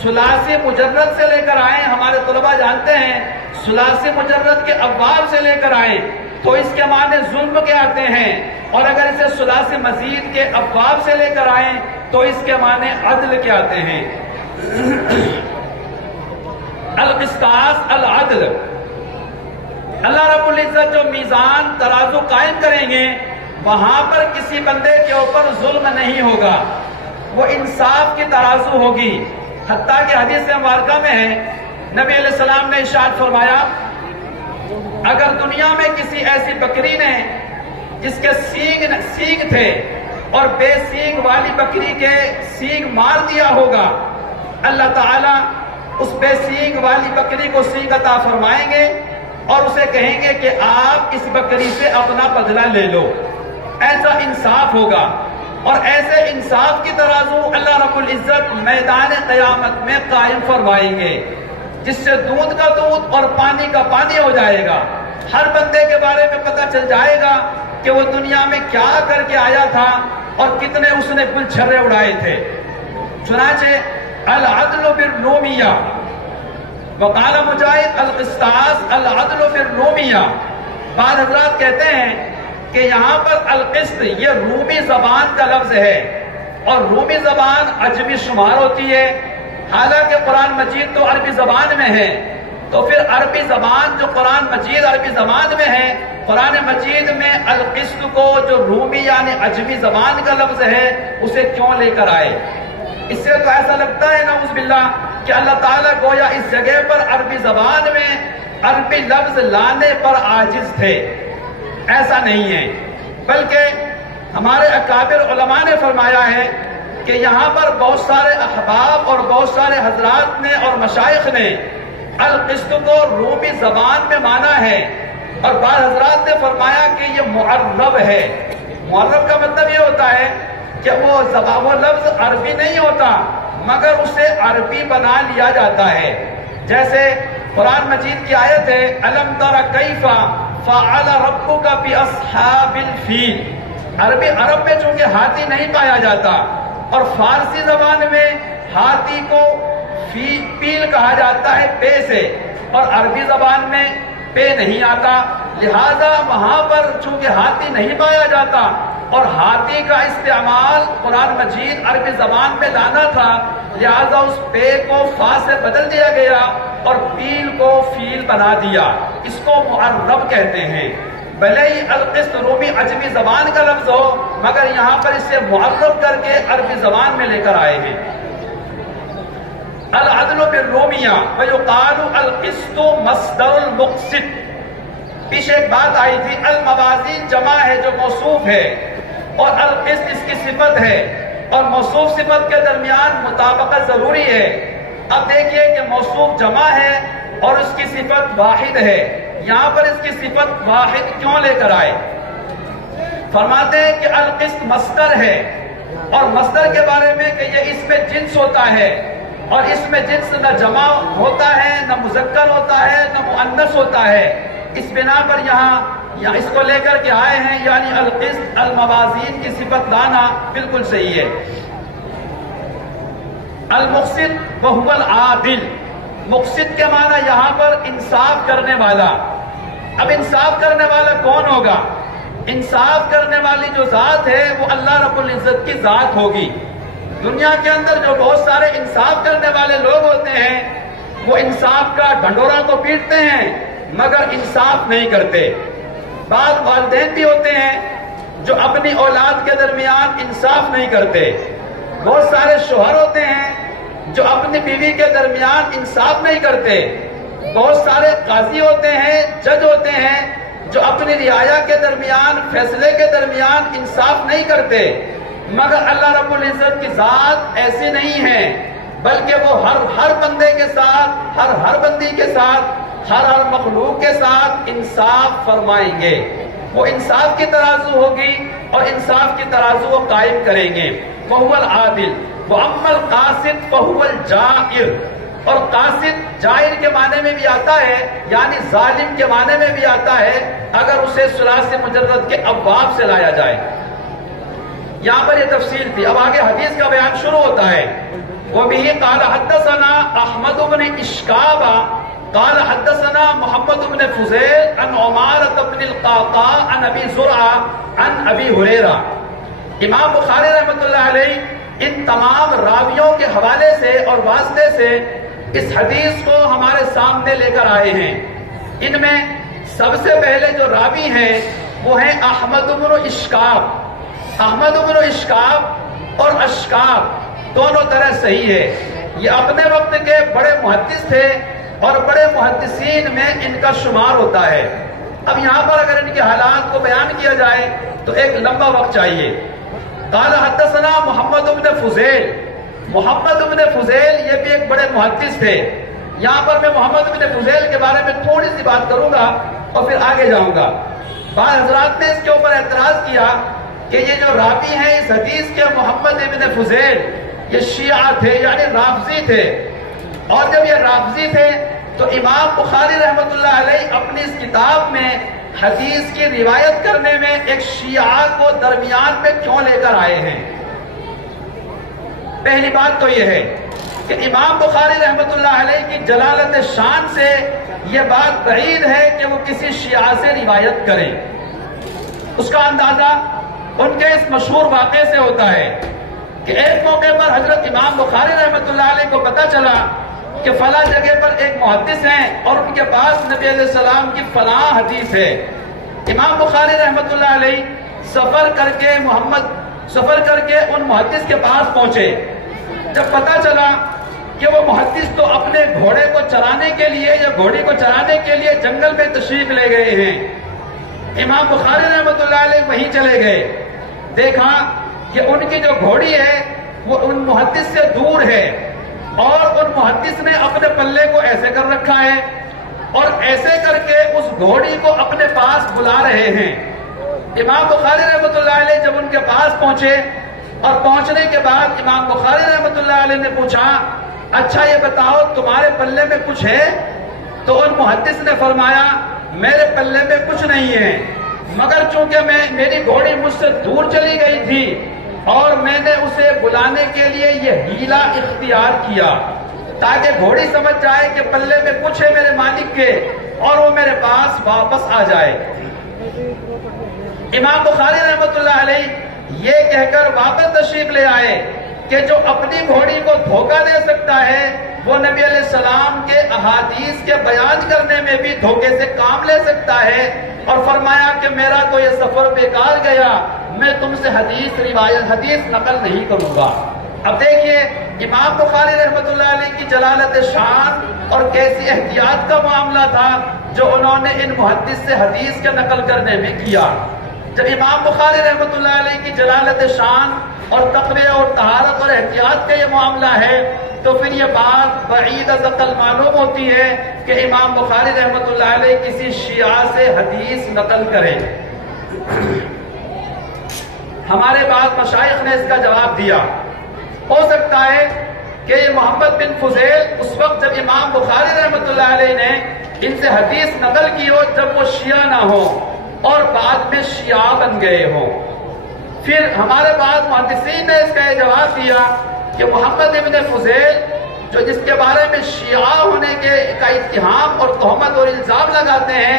ثلاثی مجرد سے لے کر آئیں، ہمارے طلباء جانتے ہیں ثلاثی مجرد کے ابواب سے لے کر آئیں تو اس کے معنی ظلم کے آتے ہیں، اور اگر اسے ثلاثی مزید کے ابواب سے لے کر آئیں تو اس کے معنی عدل کے آتے ہیں۔ القسطاس العدل، اللہ رب العزت جو میزان ترازو قائم کریں گے وہاں پر کسی بندے کے اوپر ظلم نہیں ہوگا، وہ انصاف کی ترازو ہوگی۔ حتیٰ کہ حدیث مبارکہ میں ہے نبی علیہ السلام نے ارشاد فرمایا اگر دنیا میں کسی ایسی بکری نے جس کے سینگ تھے اور بے سینگ والی بکری کے سینگ مار دیا ہوگا، اللہ تعالیٰ اس بے سینگ والی بکری کو سینگ عطا فرمائیں گے اور اسے کہیں گے کہ آپ اس بکری سے اپنا بدلہ لے لو۔ ایسا انصاف ہوگا، اور ایسے انصاف کی ترازو اللہ رب العزت میدان قیامت میں قائم فرمائیں گے، جس سے دودھ کا دودھ اور پانی کا پانی ہو جائے گا۔ ہر بندے کے بارے میں پتہ چل جائے گا کہ وہ دنیا میں کیا کر کے آیا تھا اور کتنے اس نے گل چھرے اڑائے تھے۔ چنانچہ العدل بالرومیہ، وقال مجاہد القسطاس العدل بالرومیہ۔ بعض حضرات کہتے ہیں کہ یہاں پر القسط یہ رومی زبان کا لفظ ہے، اور رومی زبان عجمی شمار ہوتی ہے، حالانکہ قرآن مجید تو عربی زبان میں ہے، تو پھر عربی زبان جو قرآن مجید عربی زبان میں ہے، قرآن مجید میں القسط کو جو رومی یعنی عجمی زبان کا لفظ ہے اسے کیوں لے کر آئے؟ اس سے تو ایسا لگتا ہے نعوذ باللہ کہ اللہ تعالیٰ گویا اس جگہ پر عربی زبان میں عربی لفظ لانے پر عاجز تھے۔ ایسا نہیں ہے، بلکہ ہمارے اکابر علماء نے فرمایا ہے کہ یہاں پر بہت سارے احباب اور بہت سارے حضرات نے اور مشائخ نے القسط کو رومی زبان میں مانا ہے، اور بعض حضرات نے فرمایا کہ یہ معرب ہے۔ معرب کا مطلب یہ ہوتا ہے کہ وہ لفظ عربی نہیں ہوتا مگر اسے عربی بنا لیا جاتا ہے۔ جیسے قرآن مجید کی آیت ہے الم تر کیف فعل ربک باصحاب الفیل۔ عرب میں چونکہ ہاتھی نہیں پایا جاتا، اور فارسی زبان میں ہاتھی کو پیل کہا جاتا ہے پے سے، اور عربی زبان میں پے نہیں آتا، لہذا وہاں پر چونکہ ہاتھی نہیں پایا جاتا اور ہاتھی کا استعمال قرآن مجید عربی زبان میں لانا تھا، لہذا اس پے کو فا سے بدل دیا گیا اور پیل کو فیل بنا دیا۔ اس کو معرب کہتے ہیں۔ بھلے ہی القسط رومی عجمی زبان کا لفظ ہو مگر یہاں پر اسے معرب کر کے عربی زبان میں لے کر آئے ہیں۔ العدل بالرومیہ ویقال القسط مصدر المقسط۔ پیچھے ایک بات آئی تھی الموازین جمع ہے جو موصوف ہے، اور القسط اس کی صفت ہے، اور موصوف صفت کے درمیان مطابقت ضروری ہے۔ اب دیکھیے کہ موصوف جمع ہے اور اس کی صفت واحد ہے، یہاں پر اس کی صفت واحد کیوں لے کر آئے؟ فرماتے ہیں کہ القسط مصدر ہے، اور مصدر کے بارے میں کہ یہ اس میں جنس ہوتا ہے، اور اس میں جنس نہ جمع ہوتا ہے نہ مذکر ہوتا ہے نہ مؤنث ہوتا ہے، اس بنا پر یہاں اس کو لے کر کے آئے ہیں، یعنی القسط الموازین کی صفت لانا بالکل صحیح ہے۔ المقسط وہو العادل، مقسط کے معنی یہاں پر انصاف کرنے والا۔ اب انصاف کرنے والا کون ہوگا؟ انصاف کرنے والی جو ذات ہے وہ اللہ رب العزت کی ذات ہوگی۔ دنیا کے اندر جو بہت سارے انصاف کرنے والے لوگ ہوتے ہیں وہ انصاف کا ڈھنڈورا تو پیٹتے ہیں مگر انصاف نہیں کرتے۔ بعض والدین بھی ہوتے ہیں جو اپنی اولاد کے درمیان انصاف نہیں کرتے۔ بہت سارے شوہر ہوتے ہیں جو اپنی بیوی کے درمیان انصاف نہیں کرتے۔ بہت سارے قاضی ہوتے ہیں، جج ہوتے ہیں جو اپنی رعایا کے درمیان، فیصلے کے درمیان انصاف نہیں کرتے۔ مگر اللہ رب العزت کی ذات ایسی نہیں ہے، بلکہ وہ ہر بندے کے ساتھ، ہر بندی کے ساتھ، ہر مخلوق کے ساتھ انصاف فرمائیں گے۔ وہ انصاف کی ترازو ہوگی اور انصاف کی ترازو وہ قائم کریں گے۔ فَهُوَ الْعَادِلُ وَأَمَّا الْقَاسِطُ فَهُوَ الْجَائِرُ، اور قاسط جائر کے معنی میں بھی آتا ہے، یعنی ظالم کے معنی میں بھی آتا ہے اگر اسے ثلاثی مجرد کے ابواب سے لایا جائے۔ یہاں پر یہ تفصیل تھی، اب آگے حدیث کا بیان شروع ہوتا ہے۔ وَبِهِ قَالَ حَدَّثَنَا أَحْمَدُ بْنِ إِشْكَابَ قال حدثنا محمد بن فضیل عن عمارة بن القعقاع عن ابی زرعہ عن ابی ہریرہ۔ امام بخاری رحمۃ اللہ علیہ ان تمام راویوں کے حوالے سے اور واسطے سے اس حدیث کو ہمارے سامنے لے کر آئے ہیں۔ ان میں سب سے پہلے جو راوی ہیں وہ ہیں احمد بن اشکاب۔ احمد بن اشکاب اور اشکاب دونوں طرح صحیح ہے۔ یہ اپنے وقت کے بڑے محدث تھے اور بڑے محدثین میں ان کا شمار ہوتا ہے۔ اب یہاں پر اگر ان کے حالات کو بیان کیا جائے تو ایک لمبا وقت چاہیے۔ قال حدثنا محمد بن فضیل، محمد بن فضیل یہ بھی ایک بڑے محدث تھے۔ یہاں پر میں محمد بن فضیل کے بارے میں تھوڑی سی بات کروں گا اور پھر آگے جاؤں گا۔ بعض حضرات نے اس کے اوپر اعتراض کیا کہ یہ جو راوی ہیں اس حدیث کے محمد بن فضیل یہ شیعہ تھے، یعنی رافضی تھے، اور جب یہ رافضی تھے تو امام بخاری رحمۃ اللہ علیہ اپنی اس کتاب میں حدیث کی روایت کرنے میں ایک شیعہ کو درمیان میں کیوں لے کر آئے ہیں؟ پہلی بات تو یہ ہے کہ امام بخاری رحمۃ اللہ علیہ کی جلالت شان سے یہ بات بعید ہے کہ وہ کسی شیعہ سے روایت کریں۔ اس کا اندازہ ان کے اس مشہور واقعے سے ہوتا ہے کہ ایک موقع پر حضرت امام بخاری رحمۃ اللہ علیہ کو پتہ چلا کہ فلاں جگہ پر ایک محدث ہیں اور ان کے پاس نبی علیہ السلام کی فلاں حدیث ہے۔ امام بخاری رحمۃ اللہ علیہ سفر کر کے ان محدث کے پاس پہنچے۔ جب پتہ چلا کہ وہ محدث تو اپنے گھوڑے کو چرانے کے لیے یا گھوڑی کو چرانے کے لیے جنگل میں تشریف لے گئے ہیں، امام بخاری رحمۃ اللہ علیہ وہیں چلے گئے۔ دیکھا کہ ان کی جو گھوڑی ہے وہ ان محدث سے دور ہے اور ان محدث نے اپنے پلے کو ایسے کر رکھا ہے اور ایسے کر کے اس گھوڑی کو اپنے پاس بلا رہے ہیں۔ امام بخاری رحمۃ اللہ علیہ جب ان کے پاس پہنچے اور پہنچنے کے بعد امام بخاری رحمۃ اللہ علیہ نے پوچھا، اچھا یہ بتاؤ تمہارے پلے میں کچھ ہے؟ تو ان محدث نے فرمایا میرے پلے میں کچھ نہیں ہے، مگر چونکہ میری گھوڑی مجھ سے دور چلی گئی تھی اور میں نے اسے بلانے کے لیے یہ ہیلا اختیار کیا تاکہ گھوڑی سمجھ جائے کہ پلے میں کچھ ہے میرے مالک کے اور وہ میرے پاس واپس آ جائے۔ امام بخاری رحمۃ اللہ علیہ یہ کہہ کر واپس تشریف لے آئے کہ جو اپنی گھوڑی کو دھوکہ دے سکتا ہے وہ نبی علیہ السلام کے احادیث کے بیان کرنے میں بھی دھوکے سے کام لے سکتا ہے، اور فرمایا کہ میرا تو یہ سفر بیکار گیا، میں تم سے حدیث نقل نہیں کروں گا۔ اب دیکھیے امام بخاری رحمۃ اللہ علیہ کی جلالت شان اور کیسی احتیاط کا معاملہ تھا جو انہوں نے ان محدث سے حدیث کے نقل کرنے میں کیا۔ جب امام بخاری رحمۃ اللہ علیہ کی جلالت شان اور تقوی اور طہارت اور احتیاط کا یہ معاملہ ہے تو پھر یہ بات بعید از عقل معلوم ہوتی ہے کہ امام بخاری رحمۃ اللہ علیہ کسی شیعہ سے حدیث نقل کریں۔ ہمارے بعض مشائخ نے اس کا جواب دیا، ہو سکتا ہے کہ یہ محمد بن فضیل اس وقت جب امام بخاری رحمۃ اللہ علیہ نے ان سے حدیث نقل کی ہو جب وہ شیعہ نہ ہو اور بعد میں شیعہ بن گئے ہوں۔ پھر ہمارے بعض محدثین نے اس کا یہ جواب دیا کہ محمد ابن فضیل جو جس کے بارے میں شیعہ ہونے کا اتہام اور تہمت اور الزام لگاتے ہیں،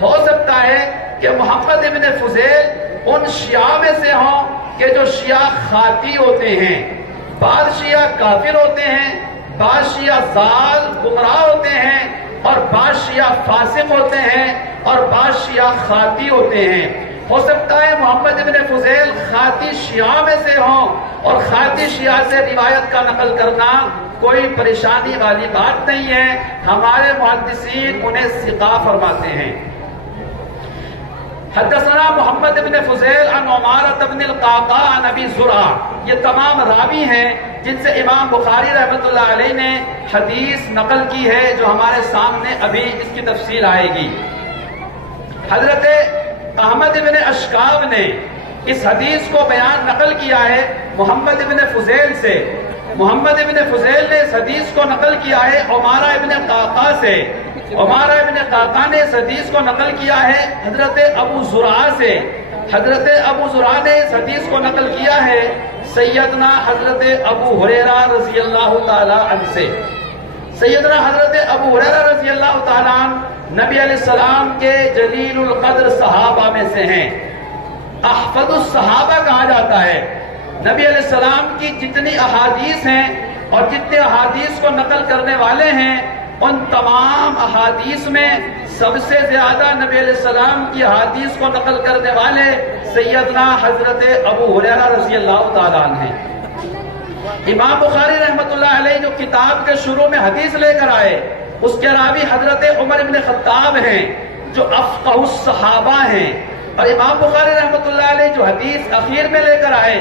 ہو سکتا ہے کہ محمد ابن فضیل ان شیعہ میں سے ہوں کہ جو شیعہ خاطی ہوتے ہیں، بعض شیعہ کافر ہوتے ہیں، بعض شیعہ ضال گمراہ ہوتے ہیں، اور بعض شیعہ فاسق ہوتے ہیں، اور بعض شیعہ خاطی ہوتے ہیں۔ ہو سکتا ہے محمد ابن فضیل خاطی شیعہ میں سے ہوں، اور خاطی شیعہ سے روایت کا نقل کرنا کوئی پریشانی والی بات نہیں ہے، ہمارے محدثین انہیں ثقہ فرماتے ہیں۔ حدثنا محمد بن فضیل عن عمارة بن القعقاع عن ابی زرع، یہ تمام راوی ہیں جن سے امام بخاری رحمۃ اللہ علیہ نے حدیث نقل کی ہے، جو ہمارے سامنے ابھی اس کی تفصیل آئے گی۔ حضرت احمد بن اشکاب نے اس حدیث کو بیان نقل کیا ہے محمد بن فضیل سے۔ محمد ابن فضیل نے اس حدیث کو نقل کیا ہے عمارہ ابن قعقاع سے۔ عمارہ ابن قعقاع نے اس حدیث کو نقل کیا ہے حضرت ابو زرع سے۔ حضرت ابو زرع نے اس حدیث کو نقل کیا ہے سیدنا حضرت ابو ہریرہ رضی اللہ تعالی عنہ سے۔ سیدنا حضرت ابو ہریرہ رضی اللہ تعالی عنہ نبی علیہ السلام کے جلیل القدر صحابہ میں سے ہیں، احفظ الصحابہ کہا جاتا ہے۔ نبی علیہ السلام کی جتنی احادیث ہیں اور جتنے احادیث کو نقل کرنے والے ہیں، ان تمام احادیث میں سب سے زیادہ نبی علیہ السلام کی احادیث کو نقل کرنے والے سیدنا حضرت ابو ہریرہ رضی اللہ تعالیٰ عنہ ہیں۔ امام بخاری رحمۃ اللہ علیہ جو کتاب کے شروع میں حدیث لے کر آئے، اس کے راوی حضرت عمر بن خطاب ہیں جو افقہ الصحابہ ہیں، اور امام بخاری رحمۃ اللہ علیہ جو حدیث اخیر میں لے کر آئے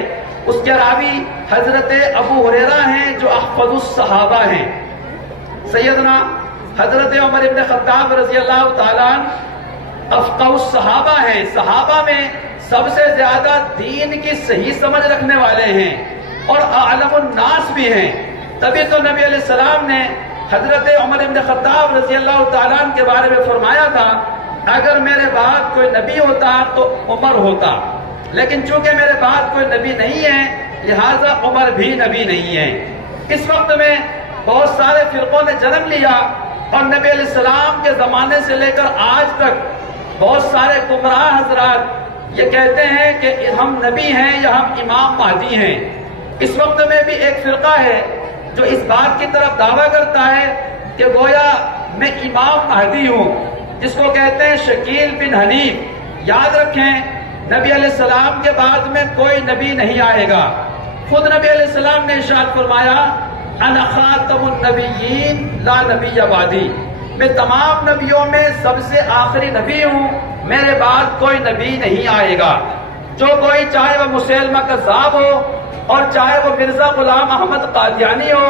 اس کے راوی حضرت ابو ہریرہ ہیں جو احفظ الصحابہ ہیں۔ سیدنا حضرت عمر بن خطاب رضی اللہ تعالیٰ عنہ افقہ الصحابہ ہیں، صحابہ میں سب سے زیادہ دین کی صحیح سمجھ رکھنے والے ہیں اور اعلم الناس بھی ہیں۔ تبھی تو نبی علیہ السلام نے حضرت عمر بن خطاب رضی اللہ تعالیٰ عنہ کے بارے میں فرمایا تھا اگر میرے بعد کوئی نبی ہوتا تو عمر ہوتا، لیکن چونکہ میرے بعد کوئی نبی نہیں ہے لہذا عمر بھی نبی نہیں ہے۔ اس وقت میں بہت سارے فرقوں نے جنم لیا اور نبی علیہ السلام کے زمانے سے لے کر آج تک بہت سارے گمراہ حضرات یہ کہتے ہیں کہ ہم نبی ہیں یا ہم امام مہدی ہیں۔ اس وقت میں بھی ایک فرقہ ہے جو اس بات کی طرف دعویٰ کرتا ہے کہ گویا میں امام مہدی ہوں، جس کو کہتے ہیں شکیل بن حنیف۔ یاد رکھیں نبی علیہ السلام کے بعد میں کوئی نبی نہیں آئے گا۔ خود نبی علیہ السلام نے ارشاد فرمایا انا خاتم النبیین لا نبی بعدی، میں تمام نبیوں میں سب سے آخری نبی ہوں، میرے بعد کوئی نبی نہیں آئے گا۔ جو کوئی چاہے وہ مسیلمہ کذاب ہو اور چاہے وہ مرزا غلام احمد قادیانی ہو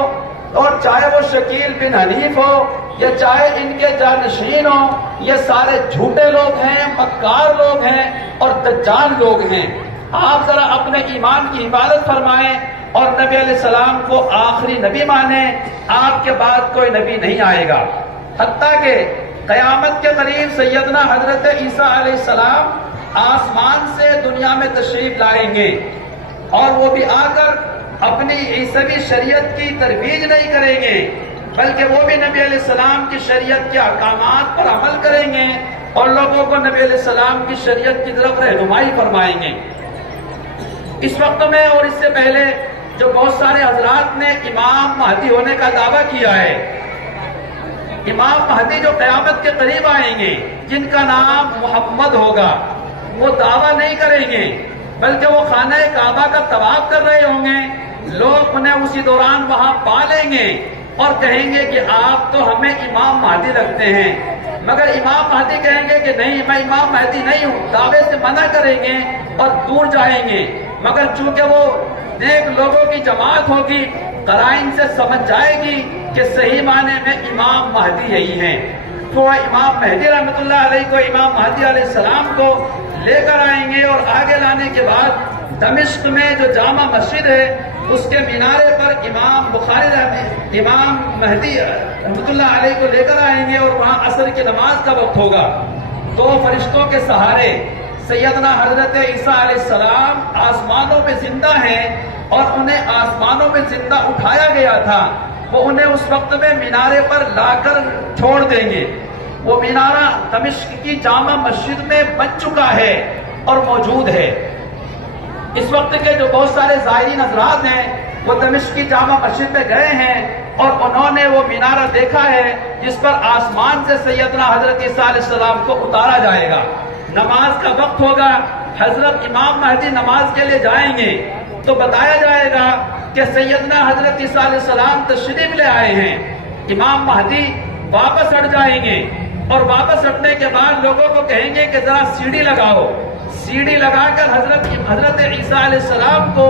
اور چاہے وہ شکیل بن حنیف ہو یا چاہے ان کے جانشین ہوں، یہ سارے جھوٹے لوگ ہیں، مکار لوگ ہیں اور دجال لوگ ہیں۔ آپ ذرا اپنے ایمان کی حفاظت فرمائیں اور نبی علیہ السلام کو آخری نبی مانیں، آپ کے بعد کوئی نبی نہیں آئے گا۔ حتیٰ کہ قیامت کے قریب سیدنا حضرت عیسیٰ علیہ السلام آسمان سے دنیا میں تشریف لائیں گے، اور وہ بھی آ کر اپنی عیسوی شریعت کی ترویج نہیں کریں گے، بلکہ وہ بھی نبی علیہ السلام کی شریعت کے احکامات پر عمل کریں گے اور لوگوں کو نبی علیہ السلام کی شریعت کی طرف رہنمائی فرمائیں گے۔ اس وقت میں اور اس سے پہلے جو بہت سارے حضرات نے امام مہدی ہونے کا دعویٰ کیا ہے، امام مہدی جو قیامت کے قریب آئیں گے جن کا نام محمد ہوگا، وہ دعویٰ نہیں کریں گے بلکہ وہ خانہ کعبہ کا طواف کر رہے ہوں گے، لوگ انہیں اسی دوران وہاں پا لیں گے اور کہیں گے کہ آپ تو ہمیں امام مہدی لگتے ہیں، مگر امام مہدی کہیں گے کہ نہیں میں امام مہدی نہیں ہوں، دعوے سے منع کریں گے اور دور جائیں گے، مگر چونکہ وہ نیک لوگوں کی جماعت ہوگی قرائن سے سمجھ جائے گی کہ صحیح معنی میں امام مہدی یہی ہیں، تو وہ امام مہدی رحمۃ اللہ علیہ کو، امام مہدی علیہ السلام کو لے کر آئیں گے، اور آگے لانے کے بعد دمشق میں جو جامع مسجد ہے اس کے مینارے پر امام مہدی رحمۃ اللہ علیہ کو لے کر آئیں گے، اور وہاں عصر کی نماز کا وقت ہوگا۔ دو فرشتوں کے سہارے سیدنا حضرت عیسیٰ علیہ السلام آسمانوں میں زندہ ہیں اور انہیں آسمانوں میں زندہ اٹھایا گیا تھا، وہ انہیں اس وقت میں مینارے پر لا کر چھوڑ دیں گے۔ وہ مینارہ دمشق کی جامع مسجد میں بن چکا ہے اور موجود ہے۔ اس وقت کے جو بہت سارے زائرین حضرات ہیں وہ دمشق کی جامع مسجد میں گئے ہیں اور انہوں نے وہ مینارہ دیکھا ہے جس پر آسمان سے سیدنا حضرت عیسیٰ علیہ السلام کو اتارا جائے گا۔ نماز کا وقت ہوگا، حضرت امام مہدی نماز کے لیے جائیں گے تو بتایا جائے گا کہ سیدنا حضرت عیسیٰ علیہ السلام تشریف لے آئے ہیں۔ امام مہدی واپس ہٹ جائیں گے اور واپس ہٹنے کے بعد لوگوں کو کہیں گے کہ ذرا سیڑھی لگاؤ۔ سیڑھی لگا کر حضرت عیسیٰ علیہ السلام کو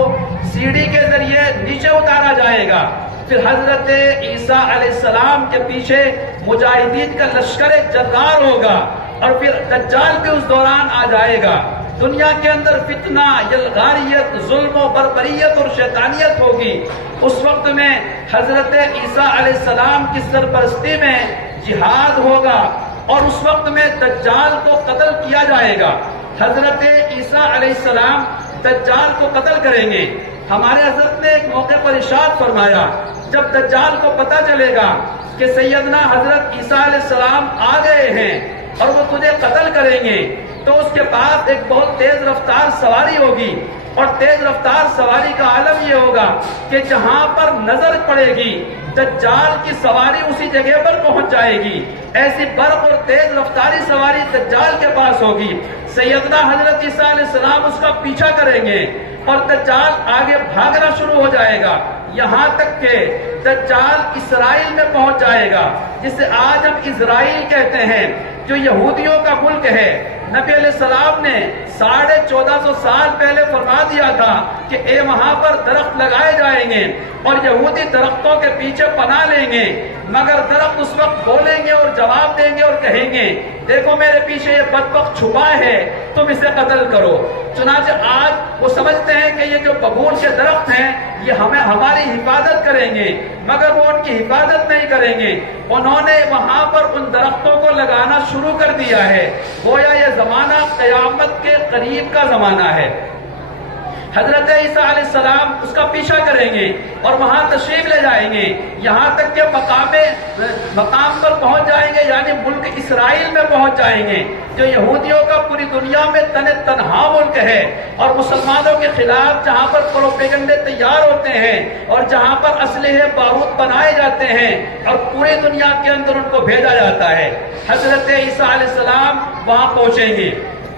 سیڑھی کے ذریعے نیچے اتارا جائے گا۔ پھر حضرت عیسیٰ علیہ السلام کے پیچھے مجاہدین کا لشکر جرار ہوگا اور پھر دجال بھی اس دوران آ جائے گا۔ دنیا کے اندر فتنہ، یلغاریت، ظلم و بربریت اور شیطانیت ہوگی۔ اس وقت میں حضرت عیسیٰ علیہ السلام کی سرپرستی میں جہاد ہوگا اور اس وقت میں دجال کو قتل کیا جائے گا۔ حضرت عیسیٰ علیہ السلام دجال کو قتل کریں گے۔ ہمارے حضرت نے ایک موقع پر ارشاد فرمایا، جب دجال کو پتہ چلے گا کہ سیدنا حضرت عیسیٰ علیہ السلام آ گئے ہیں اور وہ تجھے قتل کریں گے تو اس کے پاس ایک بہت تیز رفتار سواری ہوگی، اور تیز رفتار سواری کا عالم یہ ہوگا کہ جہاں پر نظر پڑے گی دجال کی سواری اسی جگہ پر پہنچ جائے گی۔ ایسی برق اور تیز رفتاری سواری دجال کے پاس ہوگی۔ سیدنا حضرت عیسیٰ علیہ السلام اس کا پیچھا کریں گے اور دجال آگے بھاگنا شروع ہو جائے گا، یہاں تک کہ دجال اسرائیل میں پہنچ جائے گا، جسے آج ہم اسرائیل کہتے ہیں، جو یہودیوں کا ملک ہے۔ نبی علیہ السلام نے 1450 سال پہلے فرما دیا تھا کہ اے وہاں پر درخت لگائے جائیں گے اور یہودی درختوں کے پیچھے پناہ لیں گے، مگر درخت اس وقت بولیں گے اور جواب دیں گے اور کہیں گے دیکھو میرے پیچھے یہ بدبخت چھپا ہے، تم اسے قتل کرو۔ چنانچہ آج وہ سمجھتے ہیں کہ یہ جو ببول کے درخت ہیں یہ ہماری حفاظت کریں گے، مگر وہ ان کی حفاظت نہیں کریں گے۔ انہوں نے وہاں پر ان درختوں کو لگانا شروع کر دیا ہے، گویا یہ زمانہ قیامت کے قریب کا زمانہ ہے۔ حضرت عیسیٰ علیہ السلام اس کا پیچھا کریں گے اور وہاں تشریف لے جائیں گے، یہاں تک کہ مقام پر پہنچ جائیں گے، یعنی ملک اسرائیل میں پہنچ جائیں گے، جو یہودیوں کا پوری دنیا میں تنہا ملک ہے اور مسلمانوں کے خلاف جہاں پر پروپیگنڈے تیار ہوتے ہیں اور جہاں پر اسلحے بارود بنائے جاتے ہیں اور پوری دنیا کے اندر ان کو بھیجا جاتا ہے۔ حضرت عیسیٰ علیہ السلام وہاں پہنچیں گے۔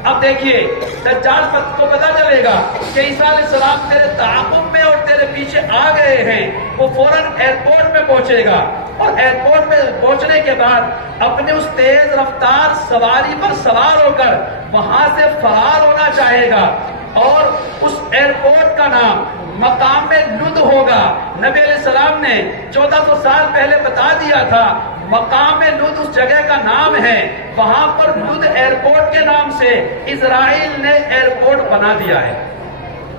اب دیکھیے دجال کو پتا چلے گا کہ عیسیٰ علیہ السلام تیرے تعاقب میں اور تیرے پیچھے آ گئے ہیں، وہ فوراً ایئرپورٹ میں پہنچے گا اور ایئرپورٹ میں پہنچنے کے بعد اپنے اس تیز رفتار سواری پر سوار ہو کر وہاں سے فرار ہونا چاہے گا، اور اس ایئرپورٹ کا نام مقام لد ہوگا۔ نبی علیہ السلام نے 1400 سال پہلے بتا دیا تھا مقام لد اس جگہ کا نام ہے، وہاں پر لد ایئرپورٹ کے نام سے اسرائیل نے ایئرپورٹ بنا دیا ہے،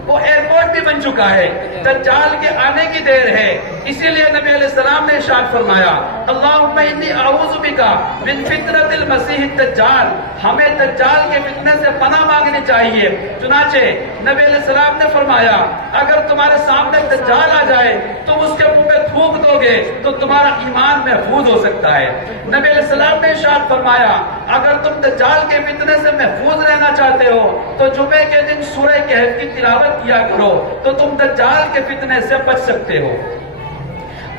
وہ ایئرپورٹ بھی بن چکا ہے۔ دجال کے آنے کی دیر ہے، اسی لیے نبی علیہ السلام نے ارشاد فرمایا اللہم انی اعوذ بکا من فتنۃ المسیح الدجال، ہمیں دجال کے فتنے سے پناہ مانگنی چاہیے۔ چنانچہ نبی علیہ السلام نے فرمایا اگر تمہارے سامنے دجال آ جائے تم اس کے منہ پہ تھوک دو گے تو تمہارا ایمان محفوظ ہو سکتا ہے۔ نبی علیہ السلام نے ارشاد فرمایا اگر تم دجال کے فتنے سے محفوظ رہنا چاہتے ہو تو جمعے کے دن سورہ کہف کی تلاوت کیا کرو تو تم دجال کے فتنے سے بچ سکتے ہو۔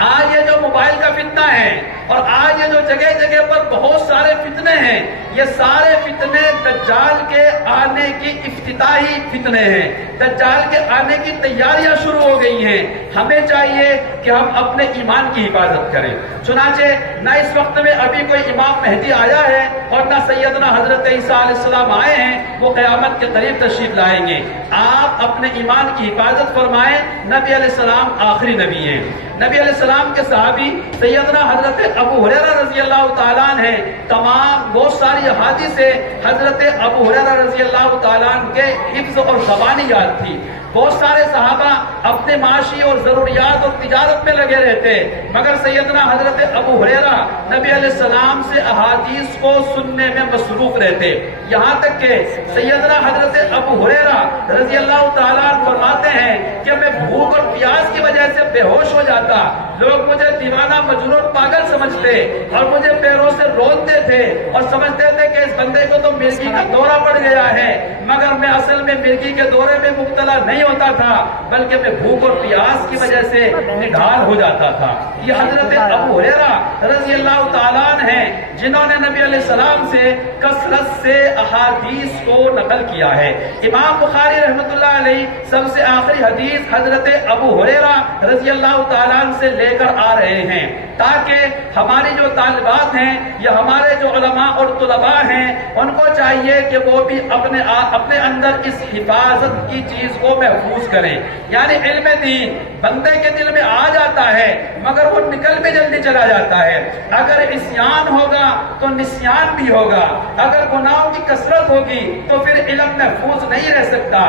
آج یہ جو موبائل کا فتنہ ہے اور آج یہ جو جگہ جگہ پر بہت سارے فتنے ہیں، یہ سارے فتنے دجال کے آنے کی افتتاحی فتنے ہیں، دجال کے آنے کی تیاریاں شروع ہو گئی ہیں۔ ہمیں چاہیے کہ ہم اپنے ایمان کی حفاظت کریں۔ چنانچہ نہ اس وقت میں ابھی کوئی امام مہدی آیا ہے اور نہ سیدنا حضرت عیسیٰ علیہ السلام آئے ہیں، وہ قیامت کے قریب تشریف لائیں گے۔ آپ اپنے ایمان کی حفاظت فرمائیں، نبی علیہ السلام آخری نبی ہیں۔ نبی علیہ السلام کے صحابی سیدنا حضرت ابو ہریرہ رضی اللہ تعالیٰ عنہ ہیں، تمام بہت ساری احادیث سے حضرت ابو ہریرہ رضی اللہ تعالیٰ عنہ کے حفظ اور زبانی یاد تھی۔ بہت سارے صحابہ اپنے معاشی اور ضروریات اور تجارت میں لگے رہتے، مگر سیدنا حضرت ابو ہریرہ نبی علیہ السلام سے احادیث کو سننے میں مصروف رہتے، یہاں تک کہ سیدنا حضرت ابو ہریرہ رضی اللہ تعالیٰ عنہ فرماتے ہیں کہ میں بھوک اور پیاس کی وجہ سے بے ہوش ہو جاتا، لوگ مجھے دیوانہ مجنون پاگل سمجھتے اور مجھے پیروں سے رونتے تھے اور سمجھتے تھے کہ اس بندے کو تو مرگی کا دورہ پڑ گیا ہے، مگر میں اصل میں مرگی کے دورے میں مبتلا نہیں ہوتا تھا، بلکہ میں بھوک اور پیاس کی وجہ سے نڈھال ہو جاتا تھا۔ یہ حضرت ابو ہریرہ رضی اللہ تعالیٰ عنہ ہیں جنہوں نے نبی علیہ السلام سے کثرت سے احادیث کو نقل کیا ہے۔ امام بخاری رحمۃ اللہ علیہ سب سے آخری حدیث حضرت ابو ہریرہ رضی اللہ تعالیٰ عنہ سے لے کر آ رہے ہیں تاکہ ہماری جو طالبات ہیں یا ہمارے جو علماء اور طلباء ہیں ان کو چاہیے کہ وہ بھی اپنے اندر اس حفاظت کی چیز کو محفوظ کریں، یعنی علم دین بندے کے دل میں آ جاتا ہے مگر وہ نکل بھی جلدی چلا جاتا ہے، اگر عصیان ہوگا تو نسیان بھی ہوگا، اگر گناہوں کی کثرت ہوگی تو پھر علم محفوظ نہیں رہ سکتا۔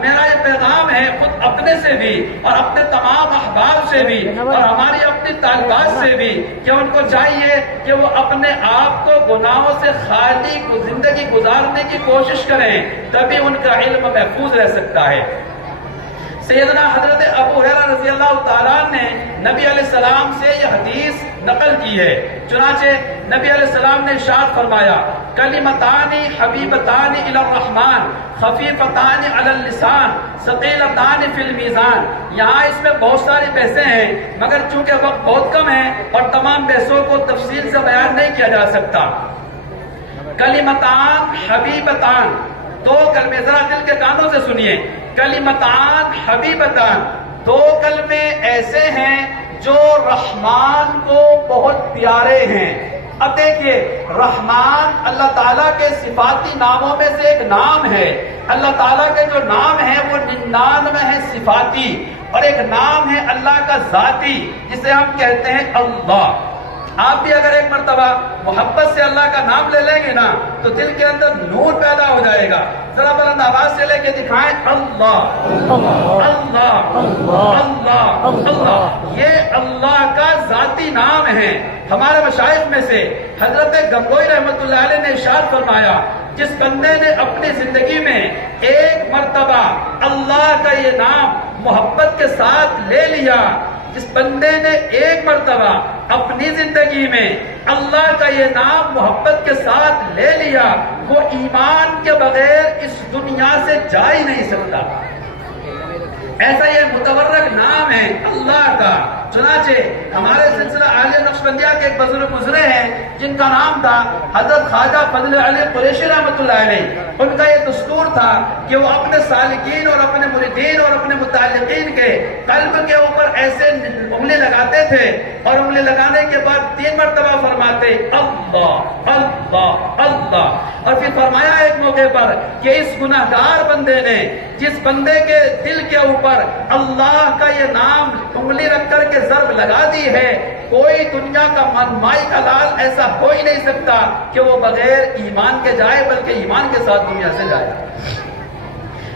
میرا یہ پیغام ہے خود اپنے سے بھی اور اپنے تمام احباب سے بھی اور ہماری اپنی طالبات سے بھی کہ ان کو چاہیے کہ وہ اپنے آپ کو گناہوں سے خالی زندگی گزارنے کی کوشش کریں، تبھی ان کا علم محفوظ رہ سکتا ہے۔ سیدنا حضرت ابو ہریرہ رضی اللہ تعالیٰ نے نبی علیہ السلام سے یہ حدیث نقل کی ہے، چنانچہ نبی علیہ السلام نے ارشاد فرمایا کلمتان حبیبتان الی الرحمن خفیفتان علی اللسان ثقیلتان فی المیزان۔ یہاں اس میں بہت ساری بحثیں ہیں مگر چونکہ وقت بہت کم ہے اور تمام بحثوں کو تفصیل سے بیان نہیں کیا جا سکتا۔ کلمتان حبیبتان، دو کلمے، ذرا دل کے کانوں سے سنیے، کلمتان حبیبتان، دو کلمے ایسے ہیں جو رحمان کو بہت پیارے ہیں۔ اب دیکھیے، رحمان اللہ تعالیٰ کے صفاتی ناموں میں سے ایک نام ہے، اللہ تعالیٰ کے جو نام ہیں وہ 99 ہیں صفاتی، اور ایک نام ہے اللہ کا ذاتی جسے ہم کہتے ہیں اللہ۔ آپ بھی اگر ایک مرتبہ محبت سے اللہ کا نام لے لیں گے نا تو دل کے اندر نور پیدا ہو جائے گا، ذرا بلند آواز سے لے کے دکھائیں اللہ اللہ اللہ اللہ۔ یہ اللہ کا ذاتی نام ہے۔ ہمارے مشائخ میں سے حضرت گنگوئی رحمۃ اللہ علیہ نے ارشاد فرمایا جس بندے نے اپنی زندگی میں ایک مرتبہ اللہ کا یہ نام محبت کے ساتھ لے لیا، جس بندے نے ایک مرتبہ اپنی زندگی میں اللہ کا یہ نام محبت کے ساتھ لے لیا، وہ ایمان کے بغیر اس دنیا سے جا ہی نہیں سکتا۔ ایسا یہ متورک نام ہے اللہ کا۔ چنانچہ ہمارے سلسلہ اہل نقشبندیہ کے ایک بزرگ گزرے ہیں جن کا نام تھا حضرت خواجہ فضل علی قریشی رحمۃ اللہ علیہ۔ ان کا یہ دستور تھا کہ وہ اپنے سالکین اور اپنے مریدین اور اپنے متعلقین کے قلب کے اوپر ایسے انگلی لگاتے تھے اور انگلی لگانے کے بعد 3 مرتبہ فرماتے اللہ اللہ اللہ، اور پھر فرمایا ایک موقع پر کہ اس گناہگار بندے نے جس بندے کے دل کے اوپر اللہ کا یہ نام انگلی رکھ کر کے ضرب لگا دی ہے، کوئی دنیا کا منمائی کا لال ایسا ہو ہی نہیں سکتا کہ وہ بغیر ایمان کے جائے بلکہ ایمان کے ساتھ دنیا سے جائے۔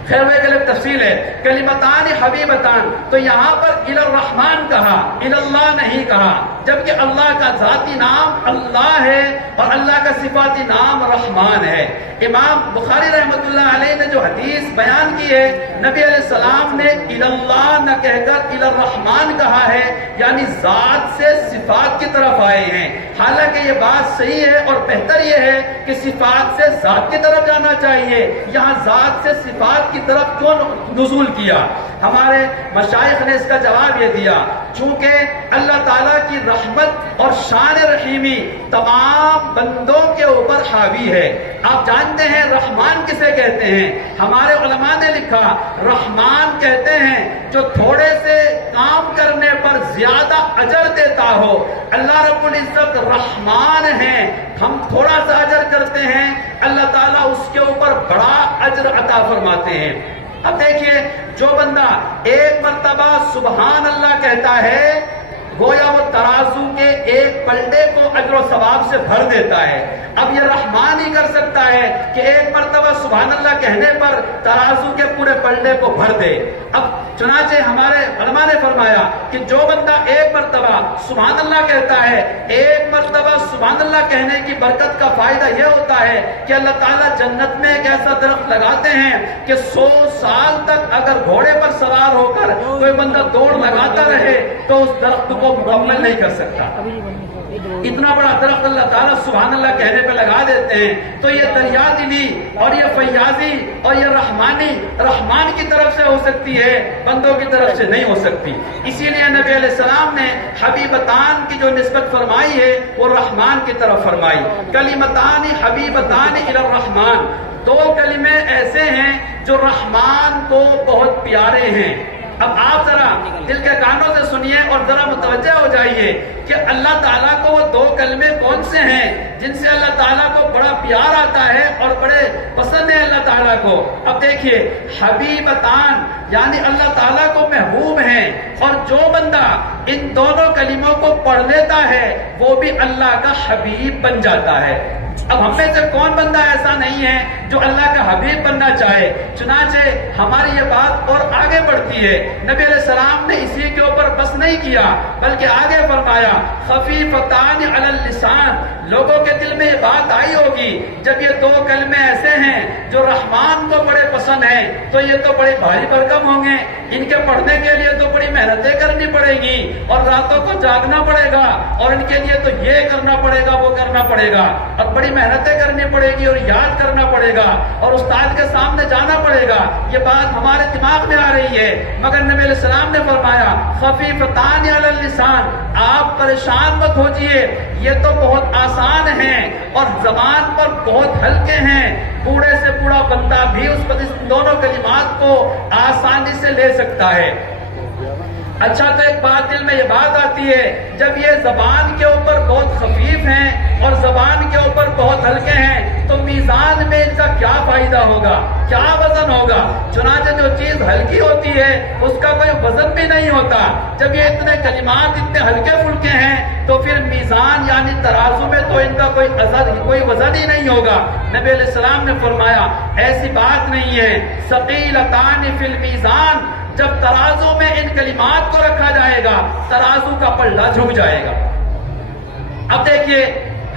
خیر وہ ایک تفصیل ہے۔ کلمتان حبیبتان، تو یہاں پر الی الرحمن کہا، الی اللہ نہیں کہا، جبکہ اللہ کا ذاتی نام اللہ ہے اور اللہ کا صفاتی نام رحمان ہے۔ امام بخاری رحمۃ اللہ علیہ نے جو حدیث بیان کی ہے، نبی علیہ السلام نے الی اللہ نہ کہہ کر الی الرحمن کہا ہے، یعنی ذات سے صفات کی طرف آئے ہیں۔ حالانکہ یہ بات صحیح ہے اور بہتر یہ ہے کہ صفات سے ذات کی طرف جانا چاہیے، یہاں ذات سے صفات کی طرف کیوں نزول کیا؟ ہمارے مشائخ نے اس کا جواب یہ دیا، چونکہ اللہ تعالیٰ کی رحمت اور شان رحیمی تمام بندوں کے اوپر حاوی ہے۔ آپ جانتے ہیں رحمان کسے کہتے ہیں؟ ہمارے علماء نے لکھا رحمان کہتے ہیں جو تھوڑے سے کام کرنے پر زیادہ اجر دیتا ہو۔ اللہ رب العزت رحمان ہیں، ہم تھوڑا سا اجر کرتے ہیں، اللہ تعالیٰ اس کے اوپر بڑا اجر عطا فرماتے ہیں۔ اب دیکھیے، جو بندہ ایک مرتبہ سبحان اللہ کہتا ہے گویا وہ ترازو کے ایک پلٹے کو اجر و ثواب سے بھر دیتا ہے۔ اب یہ رحمان ہی کر سکتا کرتا ہے کہ ایک مرتبہ سبحان اللہ کہنے پر ترازو کے پورے پلڑے کو بھر دے۔ اب چنانچہ ہمارے علماء نے فرمایا کہ جو بندہ ایک مرتبہ سبحان اللہ کہتا ہے، ایک مرتبہ سبحان اللہ کہنے کی برکت کا فائدہ یہ ہوتا ہے کہ اللہ تعالیٰ جنت میں ایک ایسا درخت لگاتے ہیں کہ 100 سال تک اگر گھوڑے پر سوار ہو کر کوئی بندہ دوڑ لگاتا رہے تو اس درخت کو مکمل نہیں کر سکتا۔ اتنا بڑا درخت اللہ تعالیٰ سبحان اللہ کہنے پہ لگا دیتے ہیں۔ تو یہ دریا دلی اور یہ فیاضی اور یہ رحمان کی طرف سے ہو سکتی ہے، بندوں کی طرف سے نہیں ہو سکتی۔ اسی لیے نبی علیہ السلام نے حبیبتان کی جو نسبت فرمائی ہے وہ رحمان کی طرف فرمائی۔ کلمتان حبیبتان الی الرحمان، دو کلمے ایسے ہیں جو رحمان کو بہت پیارے ہیں۔ اب آپ ذرا دل کے کانوں سے سنیے اور ذرا متوجہ ہو جائیے کہ اللہ تعالیٰ کو وہ دو کلمے کون سے ہیں جن سے اللہ تعالیٰ کو بڑا پیار آتا ہے اور بڑے پسند ہے اللہ تعالیٰ کو۔ اب دیکھیے، حبیبتان یعنی اللہ تعالیٰ کو محبوب ہیں، اور جو بندہ ان دونوں کلموں کو پڑھ لیتا ہے وہ بھی اللہ کا حبیب بن جاتا ہے۔ اب ہم میں سے کون بندہ ایسا نہیں ہے جو اللہ کا حبیب بننا چاہے؟ چنانچہ ہماری یہ بات اور آگے بڑھتی ہے۔ نبی علیہ السلام نے اسی کے اوپر بس نہیں کیا بلکہ آگے فرمایا خفیفتان علی اللسان۔ لوگوں کے دل میں یہ بات آئی ہوگی جب یہ دو کلمے ایسے ہیں جو رحمان کو بڑے پسند ہیں تو یہ تو بڑے بھاری بھرکم ہوں گے، ان کے پڑھنے کے لیے تو بڑی محنتیں کرنی پڑے گی اور راتوں کو جاگنا پڑے گا اور ان کے لیے تو یہ کرنا پڑے گا وہ کرنا پڑے گا اور بڑی محنتیں کرنی پڑے گی اور یاد کرنا پڑے گا اور استاد کے سامنے جانا پڑے گا۔ یہ بات ہمارے دماغ میں آ رہی ہے، مگر نبی علیہ السلام نے فرمایا خفیفتان علی اللسان، آپ پریشان مت ہوجئے، یہ تو بہت آسان ہیں اور زبان پر بہت ہلکے ہیں، بوڑھے سے بوڑھا بندہ بھی اس دونوں کلمات کو آسانی سے لے سکتا ہے۔ اچھا، تو ایک بات دل میں یہ بات آتی ہے، جب یہ زبان کے اوپر بہت خفیف ہیں اور زبان کے اوپر بہت ہلکے ہیں تو میزان میں ان کا کیا فائدہ ہوگا، کیا وزن ہوگا؟ چنانچہ جو چیز ہلکی ہوتی ہے اس کا کوئی وزن بھی نہیں ہوتا۔ جب یہ اتنے کلمات اتنے ہلکے پھلکے ہیں تو پھر میزان یعنی ترازو میں تو ان کا کوئی وزن ہی نہیں ہوگا۔ نبی علیہ السلام نے فرمایا ایسی بات نہیں ہے، ثقیلتان فی المیزان، جب ترازو میں ان کلمات کو رکھا جائے گا ترازو کا پلڑا جھک جائے گا۔ اب دیکھیے،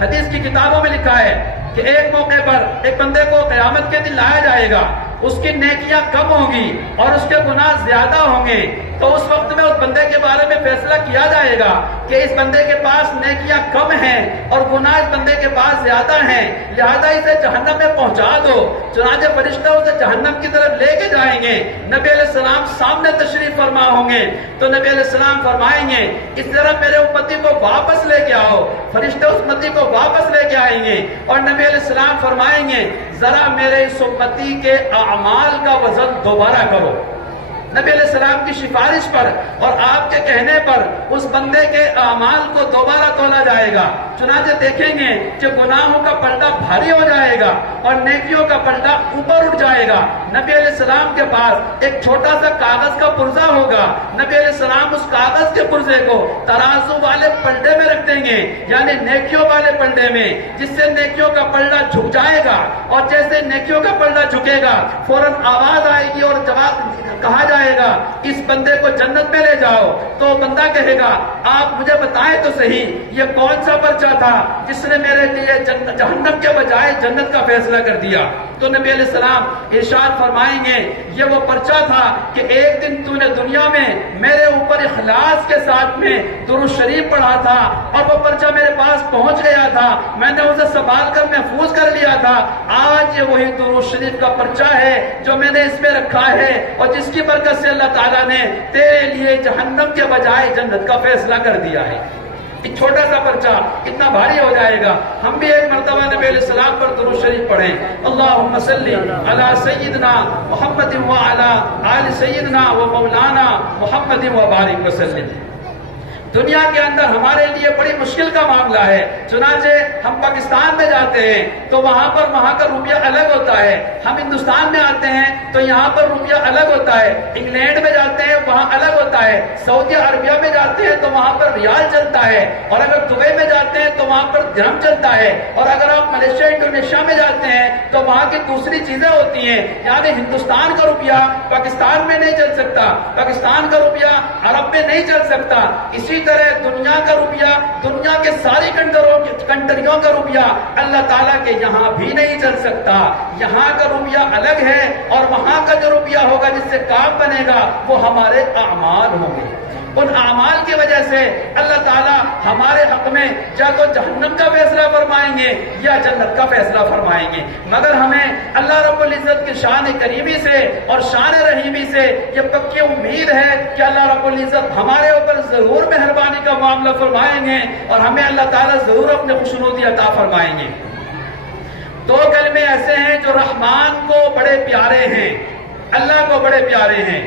حدیث کی کتابوں میں لکھا ہے کہ ایک موقع پر ایک بندے کو قیامت کے دن لایا جائے گا، اس کی نیکیاں کم ہوں گی اور اس کے گناہ زیادہ ہوں گے، تو اس وقت میں اس بندے کے بارے میں فیصلہ کیا جائے گا کہ اس بندے کے پاس نیکیاں کم ہیں اور گناہ اس بندے کے پاس زیادہ ہیں، لہذا اسے جہنم میں پہنچا دو۔ چنانچہ فرشتہ اسے جہنم کی طرف لے کے جائیں گے، نبی علیہ السلام سامنے تشریف فرما ہوں گے تو نبی علیہ السلام فرمائیں گے اس طرح میرے امتی کو واپس لے کے آؤ۔ فرشتے اس امتی کو واپس لے کے آئیں گے اور نبی علیہ السلام فرمائیں گے ذرا میرے اس امتی کے اعمال کا وزن دوبارہ کرو۔ نبی علیہ السلام کی سفارش پر اور آپ کے کہنے پر اس بندے کے اعمال کو دوبارہ تولا جائے گا۔ چنانچہ دیکھیں گے کہ گناہوں کا پلڑا بھاری ہو جائے گا اور نیکیوں کا پلڑا اوپر اٹھ جائے گا۔ نبی علیہ السلام کے پاس ایک چھوٹا سا کاغذ کا پرزہ ہوگا، نبی علیہ السلام اس کاغذ کے پرزے کو ترازو والے پلڑے میں رکھ دیں گے، یعنی نیکیوں والے پلڑے میں، جس سے نیکیوں کا پلڑا جھک جائے گا، اور جیسے نیکیوں کا پلڑا جھکے گا فوراً آواز آئے گی اور جواب کہا جائے گا اس بندے کو جنت میں لے جاؤ۔ تو بندہ کہے گا آپ مجھے بتائیں تو صحیح یہ کون سا پرچہ تھا جس نے میرے لیے جہنم کے بجائے جنت کا فیصلہ کر دیا؟ تو نبی علیہ السلام ارشاد فرمائیں گے یہ وہ پرچہ تھا کہ ایک دن تو نے دنیا میں میرے اوپر اخلاص کے ساتھ میں درود شریف پڑھا تھا اور وہ پرچہ میرے پاس پہنچ گیا تھا، میں نے اسے سنبھال کر محفوظ کر لیا تھا۔ آج یہ وہی درود شریف کا پرچہ ہے جو میں نے اس میں رکھا ہے اور جس کی برکت سے اللہ تعالیٰ نے تیرے لیے جہنم کے بجائے جنت کا فیصلہ کر دیا ہے۔ ایک چھوٹا سا پرچہ اتنا بھاری ہو جائے گا۔ ہم بھی ایک مرتبہ نبی علیہ السلام پر درود شریف پڑھیں، اللہم صلی علی سیدنا محمد وعلی آل سیدنا و مولانا محمد وبارک وسلم۔ دنیا کے اندر ہمارے لیے بڑی مشکل کا معاملہ ہے، چنانچہ ہم پاکستان میں جاتے ہیں تو وہاں کا روپیہ الگ ہوتا ہے، ہم ہندوستان میں آتے ہیں تو یہاں پر روپیہ الگ ہوتا ہے، انگلینڈ میں جاتے ہیں وہاں الگ ہوتا ہے، سعودی عربیہ میں جاتے ہیں تو وہاں پر ریال چلتا ہے، اور اگر دبئی میں جاتے ہیں تو وہاں پر درہم چلتا ہے، اور اگر آپ ملیشیا انڈونیشیا میں جاتے ہیں تو وہاں کی دوسری چیزیں ہوتی ہیں. یعنی ہندوستان کا روپیہ پاکستان میں نہیں چل سکتا، پاکستان کا روپیہ عرب میں نہیں چل سکتا. اسی طرح دنیا کا روپیہ، دنیا کے ساری کنٹریوں کا روپیہ اللہ تعالیٰ کے یہاں بھی نہیں چل سکتا. یہاں کا روپیہ الگ ہے اور وہاں کا جو روپیہ ہوگا جس سے کام بنے گا وہ ہمارے اعمال ہوں گے. ان اعمال کی وجہ سے اللہ تعالیٰ ہمارے حق میں یا تو جہنم کا فیصلہ فرمائیں گے یا جنت کا فیصلہ فرمائیں گے. مگر ہمیں اللہ رب العزت کی شان کریمی سے اور شان رحیمی سے یہ پکی امید ہے کہ اللہ رب العزت ہمارے اوپر ضرور مہربانی کا معاملہ فرمائیں گے اور ہمیں اللہ تعالیٰ ضرور اپنے خوشنودی عطا فرمائیں گے. دو کلمے ایسے ہیں جو رحمان کو بڑے پیارے ہیں، اللہ کو بڑے پیارے ہیں.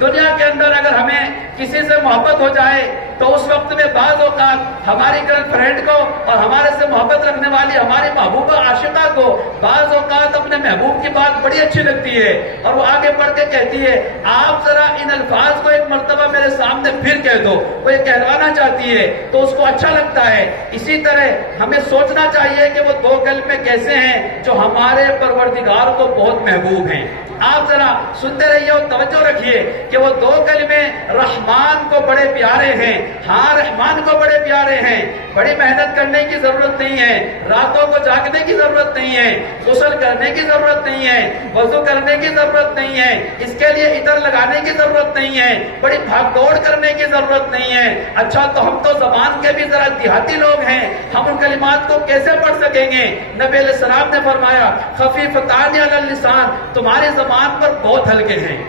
دنیا کے اندر اگر ہمیں کسی سے محبت ہو جائے تو اس وقت میں بعض اوقات ہماری گرل فرینڈ کو اور ہمارے سے محبت رکھنے والی ہماری محبوبہ عاشقہ کو بعض اوقات اپنے محبوب کی بات بڑی اچھی لگتی ہے اور وہ آگے بڑھ کے کہتی ہے آپ ذرا ان الفاظ کو ایک مرتبہ میرے سامنے پھر کہہ دو. وہ یہ کہلوانا چاہتی ہے تو اس کو اچھا لگتا ہے. اسی طرح ہمیں سوچنا چاہیے کہ وہ دو کلمے کیسے ہیں جو ہمارے پروردگار کو بہت محبوب ہیں. آپ ذرا سنتے رہیے اور توجہ رکھیے کہ وہ دو کلمے رحمان کو بڑے پیارے ہیں. ہاں رحمان کو بڑے پیارے ہیں. بڑی محنت کرنے کی ضرورت نہیں ہے، راتوں کو جاگنے کی ضرورت نہیں ہے، غسل کرنے کی ضرورت نہیں ہے، وضو کرنے کی ضرورت نہیں ہے، اس کے لیے عطر لگانے کی ضرورت نہیں ہے، بڑی بھاگ دوڑ کرنے کی ضرورت نہیں ہے. اچھا تو ہم تو زبان کے بھی ذرا دیہاتی لوگ ہیں، ہم ان کلمات کو کیسے پڑھ سکیں گے؟ نبی علیہ السلام نے فرمایا خفیفتان علی اللسان، تمہاری زبان پر بہت ہلکے ہیں.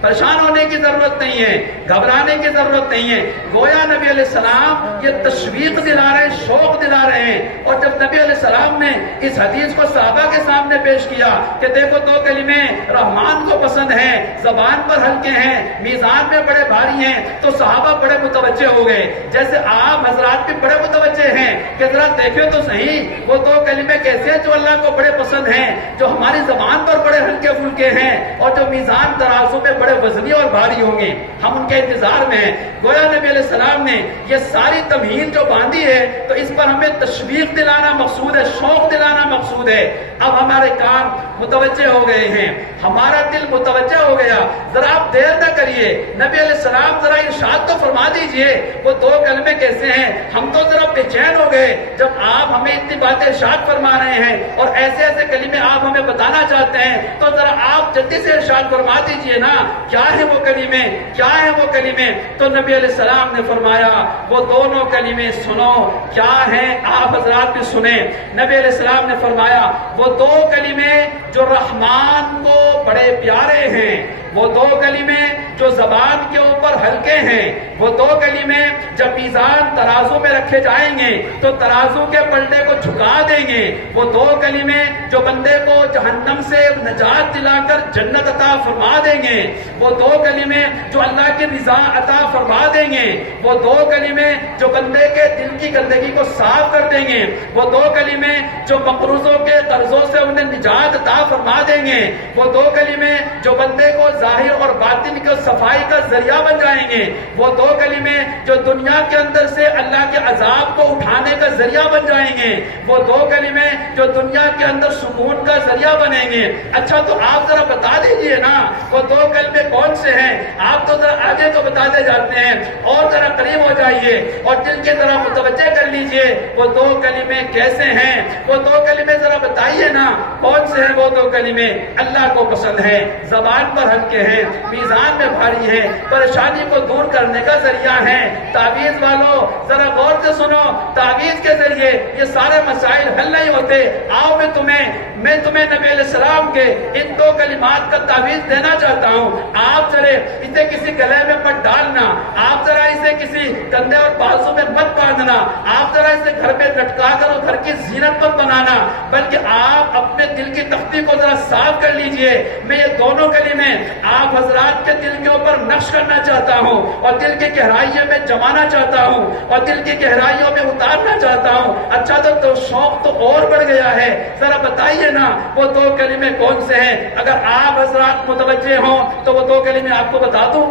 پریشان ہونے کی ضرورت نہیں ہے، گھبرانے کی ضرورت نہیں ہے. گویا نبی علیہ السلام یہ تشویق دلا رہے ہیں، شوق دلا رہے ہیں. اور جب نبی علیہ السلام نے اس حدیث کو صحابہ کے سامنے پیش کیا کہ دیکھو دو کلمے رحمان کو پسند ہیں، زبان پر ہلکے ہیں، میزان میں بڑے بھاری ہیں، تو صحابہ بڑے متوجہ ہو گئے. جیسے آپ حضرات بھی بڑے متوجہ ہیں کہ ذرا دیکھیں تو صحیح وہ دو کلمے کیسے ہیں جو اللہ کو بڑے پسند ہیں، جو ہماری زبان پر بڑے ہلکے پھلکے ہیں اور جو میزان ترازو میں بڑے وزنی اور بھاری ہوں گے. ہم ان کے انتظار میں ہیں. گویا نبی علیہ السلام نے یہ ساری تمہید جو باندھی ہے تو اس پر ہمیں تشویق دلانا مقصود ہے، شوق دلانا مقصود ہے. اب ہمارے کان متوجہ ہو گئے ہیں، ہمارا دل متوجہ ہو گیا. ذرا آپ دیر نہ کریے، نبی علیہ السلام ذرا ارشاد تو فرما دیجئے وہ دو کلمے کیسے ہیں. ہم تو ذرا بے چین ہو گئے جب آپ ہمیں اتنی باتیں ارشاد فرما رہے ہیں اور ایسے ایسے کلمے آپ ہمیں بتانا چاہتے ہیں، تو ذرا آپ جلدی سے ارشاد فرما دیجئے نا کیا ہے وہ کلمے، کیا ہے وہ کلمے. تو نبی علیہ السلام نے فرمایا وہ دونوں کلمے سنو. کیا ہیں آپ حضرات بھی سنیں. نبی علیہ السلام نے فرمایا وہ دو کلمے جو رحمان کو بڑے پیارے ہیں، وہ دو کلمے جو زبان کے اوپر ہلکے ہیں، وہ دو کلمے جب میزان ترازو میں رکھے جائیں گے تو ترازو کے پلڑے کو جھکا دیں گے. وہ دو کلمے جو بندے کو جہنم سے نجات دلا کر جنت عطا فرما دیں گے. وہ دو کلمے جو اللہ کی رضا عطا فرما دیں گے. وہ دو کلمے جو بندے کے دل کی گندگی کو صاف کر دیں گے. وہ دو کلمے جو مقروضوں کے قرضوں سے انہیں نجات عطا فرما دیں گے. وہ دو کلمے جو بندے کو ظاہر اور باطن کی صفائی کا ذریعہ بن جائیں گے. وہ دو کلمے جو دنیا کے اندر سے اللہ کے عذاب کو اٹھانے کا ذریعہ بن جائیں گے. وہ دو کلمے جو دنیا کے اندر سکون کا ذریعہ بنیں گے. اچھا تو آپ ذرا بتا دیجئے نا وہ دو کلمے کون سے ہیں. آپ تو ذرا آگے تو بتاتے جاتے ہیں اور ذرا قریب ہو جائیے اور دل کی طرح متوجہ کر لیجئے وہ دو کلمے کیسے ہیں. وہ دو کلمے ذرا بتائیے نا کون سے ہیں وہ دو کلمے. اللہ کو پسند ہے، زبان پر ہلکے ہیں، میزان میں بھاری ہیں، پریشانی کو دور کرنے کا ذریعہ ہیں. تعویذ والوں ذرا غور سے سنو، تعویذ کے ذریعے یہ سارے مسائل حل نہیں ہوتے. آؤ میں تمہیں نبی علیہ السلام کے ان دو کلمات کا تعویذ دینا چاہتا ہوں. آپ ذرا اسے کسی گلے میں مت ڈالنا، آپ ذرا اسے کسی کندھے اور بازو میں مت باندھنا، آپ ذرا اسے گھر میں لٹکا کر اور گھر کی زینت مت بنانا، بلکہ آپ اپنے دل کی تختی کو ذرا صاف کر لیجئے. میں یہ دونوں کلمے آپ حضرات کے دل کے اوپر نقش کرنا چاہتا ہوں اور دل کی گہرائیوں میں جمانا چاہتا ہوں اور دل کی گہرائیوں میں اتارنا چاہتا ہوں. اچھا تو شوق تو اور بڑھ گیا ہے. ذرا بتائیے نا وہ دو کلمے کون سے ہیں. اگر آپ حضرات متوجہ ہوں تو وہ دو کلمے آپ کو بتا دوں.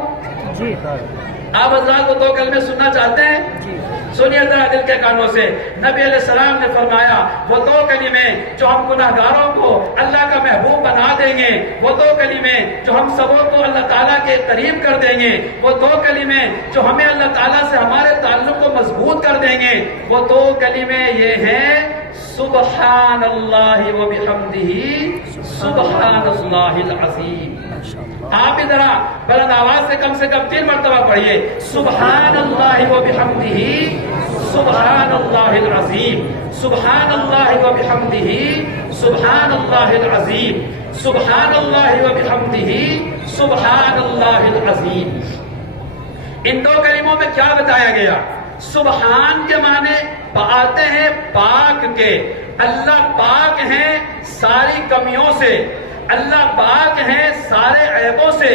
جی آپ حضرات وہ دو کلمے سننا چاہتے ہیں؟ سنیے ذرا دل کے کانوں سے، نبی علیہ السلام نے فرمایا وہ دو کلمے جو ہم گناہگاروں کو اللہ کا محبوب بنا دیں گے، وہ دو کلمے جو ہم سبوں کو اللہ تعالیٰ کے قریب کر دیں گے، وہ دو کلمے جو ہمیں اللہ تعالیٰ سے ہمارے تعلق کو مضبوط کر دیں گے، وہ دو کلمے یہ ہیں سبحان اللہ و بحمدہ سبحان اللہ العظیم۔ آپ ذرا بلند آواز سے کم 3 مرتبہ پڑھیے، سبحان اللہ و بحمدہ سبحان اللہ العظیم، سبحان اللہ و بحمدہ سبحان اللہ العظیم، سبحان اللہ و بحمدہ سبحان اللہ العظیم۔ ان دو کلموں میں کیا بتایا گیا؟ سبحان کے معنی آتے ہیں پاک کے، اللہ پاک ہیں ساری کمیوں سے، اللہ پاک ہیں سارے عیبوں سے،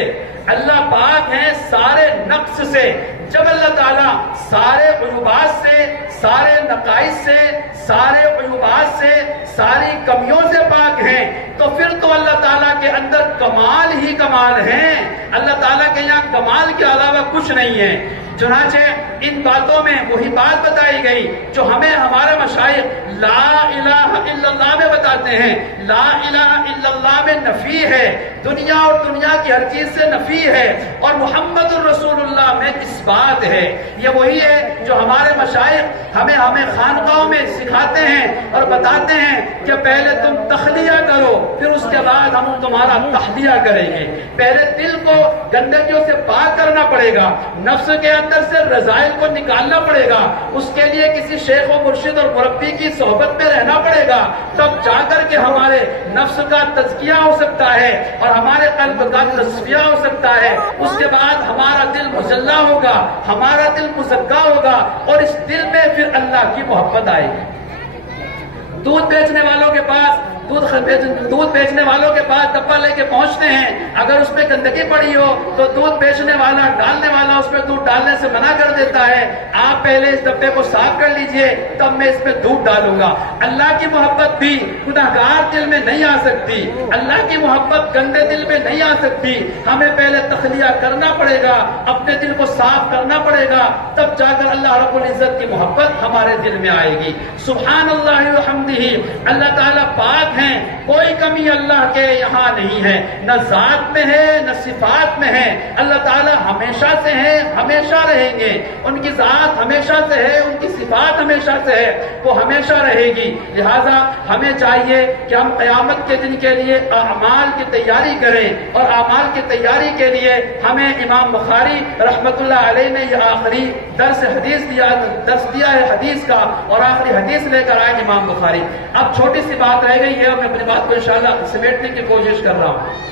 اللہ پاک ہیں سارے نقص سے۔ جب اللہ تعالیٰ سارے عیوبات سے، سارے نقائص سے، سارے عیوبات سے، ساری کمیوں سے پاک ہیں تو پھر تو اللہ تعالیٰ کے اندر کمال ہی کمال ہیں۔ اللہ تعالیٰ کے یہاں کمال کے علاوہ کچھ نہیں ہے۔ چنانچہ ان باتوں میں وہی بات بتائی گئی جو ہمیں ہمارے مشائخ لا الہ الا اللہ میں بتاتے ہیں۔ لا الہ الا اللہ میں نفی ہے، دنیا اور دنیا کی ہر چیز سے نفی ہے، اور محمد الرسول اللہ میں اس بات ہے۔ یہ وہی ہے جو ہمارے مشائخ ہمیں خانقاہوں میں سکھاتے ہیں اور بتاتے ہیں کہ پہلے تم تخلیہ کرو، پھر اس کے بعد ہم تمہارا تحلیہ کریں گے۔ پہلے دل کو گندگیوں سے پاک کرنا پڑے گا، نفس کے اندر سے رذائل کو نکالنا پڑے گا، اس کے لیے کسی شیخ و مرشد اور مربی کی صحبت میں رہنا پڑے گا، تب جا کر کے ہمارے نفس کا تزکیہ ہو سکتا ہے اور ہمارے قلب کا تصفیہ ہو سکتا ہے۔ اس کے بعد ہمارا دل مجلہ ہوگا، ہمارا دل مزکا ہوگا، اور اس دل میں پھر اللہ کی محبت آئے گی۔ دودھ بیچنے والوں کے پاس دودھ بیچنے والوں کے پاس ڈبہ لے کے پہنچتے ہیں، اگر اس میں گندگی پڑی ہو تو دودھ بیچنے والا ڈالنے والا اس میں دودھ ڈالنے سے منع کر دیتا ہے، آپ پہلے اس ڈبے کو صاف کر لیجئے تب میں اس میں دودھ ڈالوں گا۔ اللہ کی محبت بھی گناہگار دل میں نہیں آ سکتی، اللہ کی محبت گندے دل میں نہیں آ سکتی، ہمیں پہلے تخلیہ کرنا پڑے گا، اپنے دل کو صاف کرنا پڑے گا، تب جا کر اللہ رب العزت کی محبت ہمارے دل میں آئے گی۔ سبحان اللہ وحمدہ، اللہ تعالیٰ پاک ہیں، کوئی کمی اللہ کے یہاں نہیں ہے، نہ ذات میں ہے نہ صفات میں ہے۔ اللہ تعالیٰ ہمیشہ سے ہیں، ہمیشہ رہیں گے، ان کی ذات ہمیشہ سے ہے، ان کی صفات ہمیشہ سے ہے، وہ ہمیشہ رہے گی۔ لہٰذا ہمیں چاہیے کہ ہم قیامت کے دن کے لیے اعمال کی تیاری کریں، اور اعمال کی تیاری کے لیے ہمیں امام بخاری رحمۃ اللہ علیہ نے یہ آخری درس دیا ہے حدیث کا، اور آخری حدیث لے کر آئے امام بخاری۔ اب چھوٹی سی بات رہ گئی ہے، میں اپنی بات کو انشاءاللہ سمیٹنے کی کوشش کر رہا ہوں۔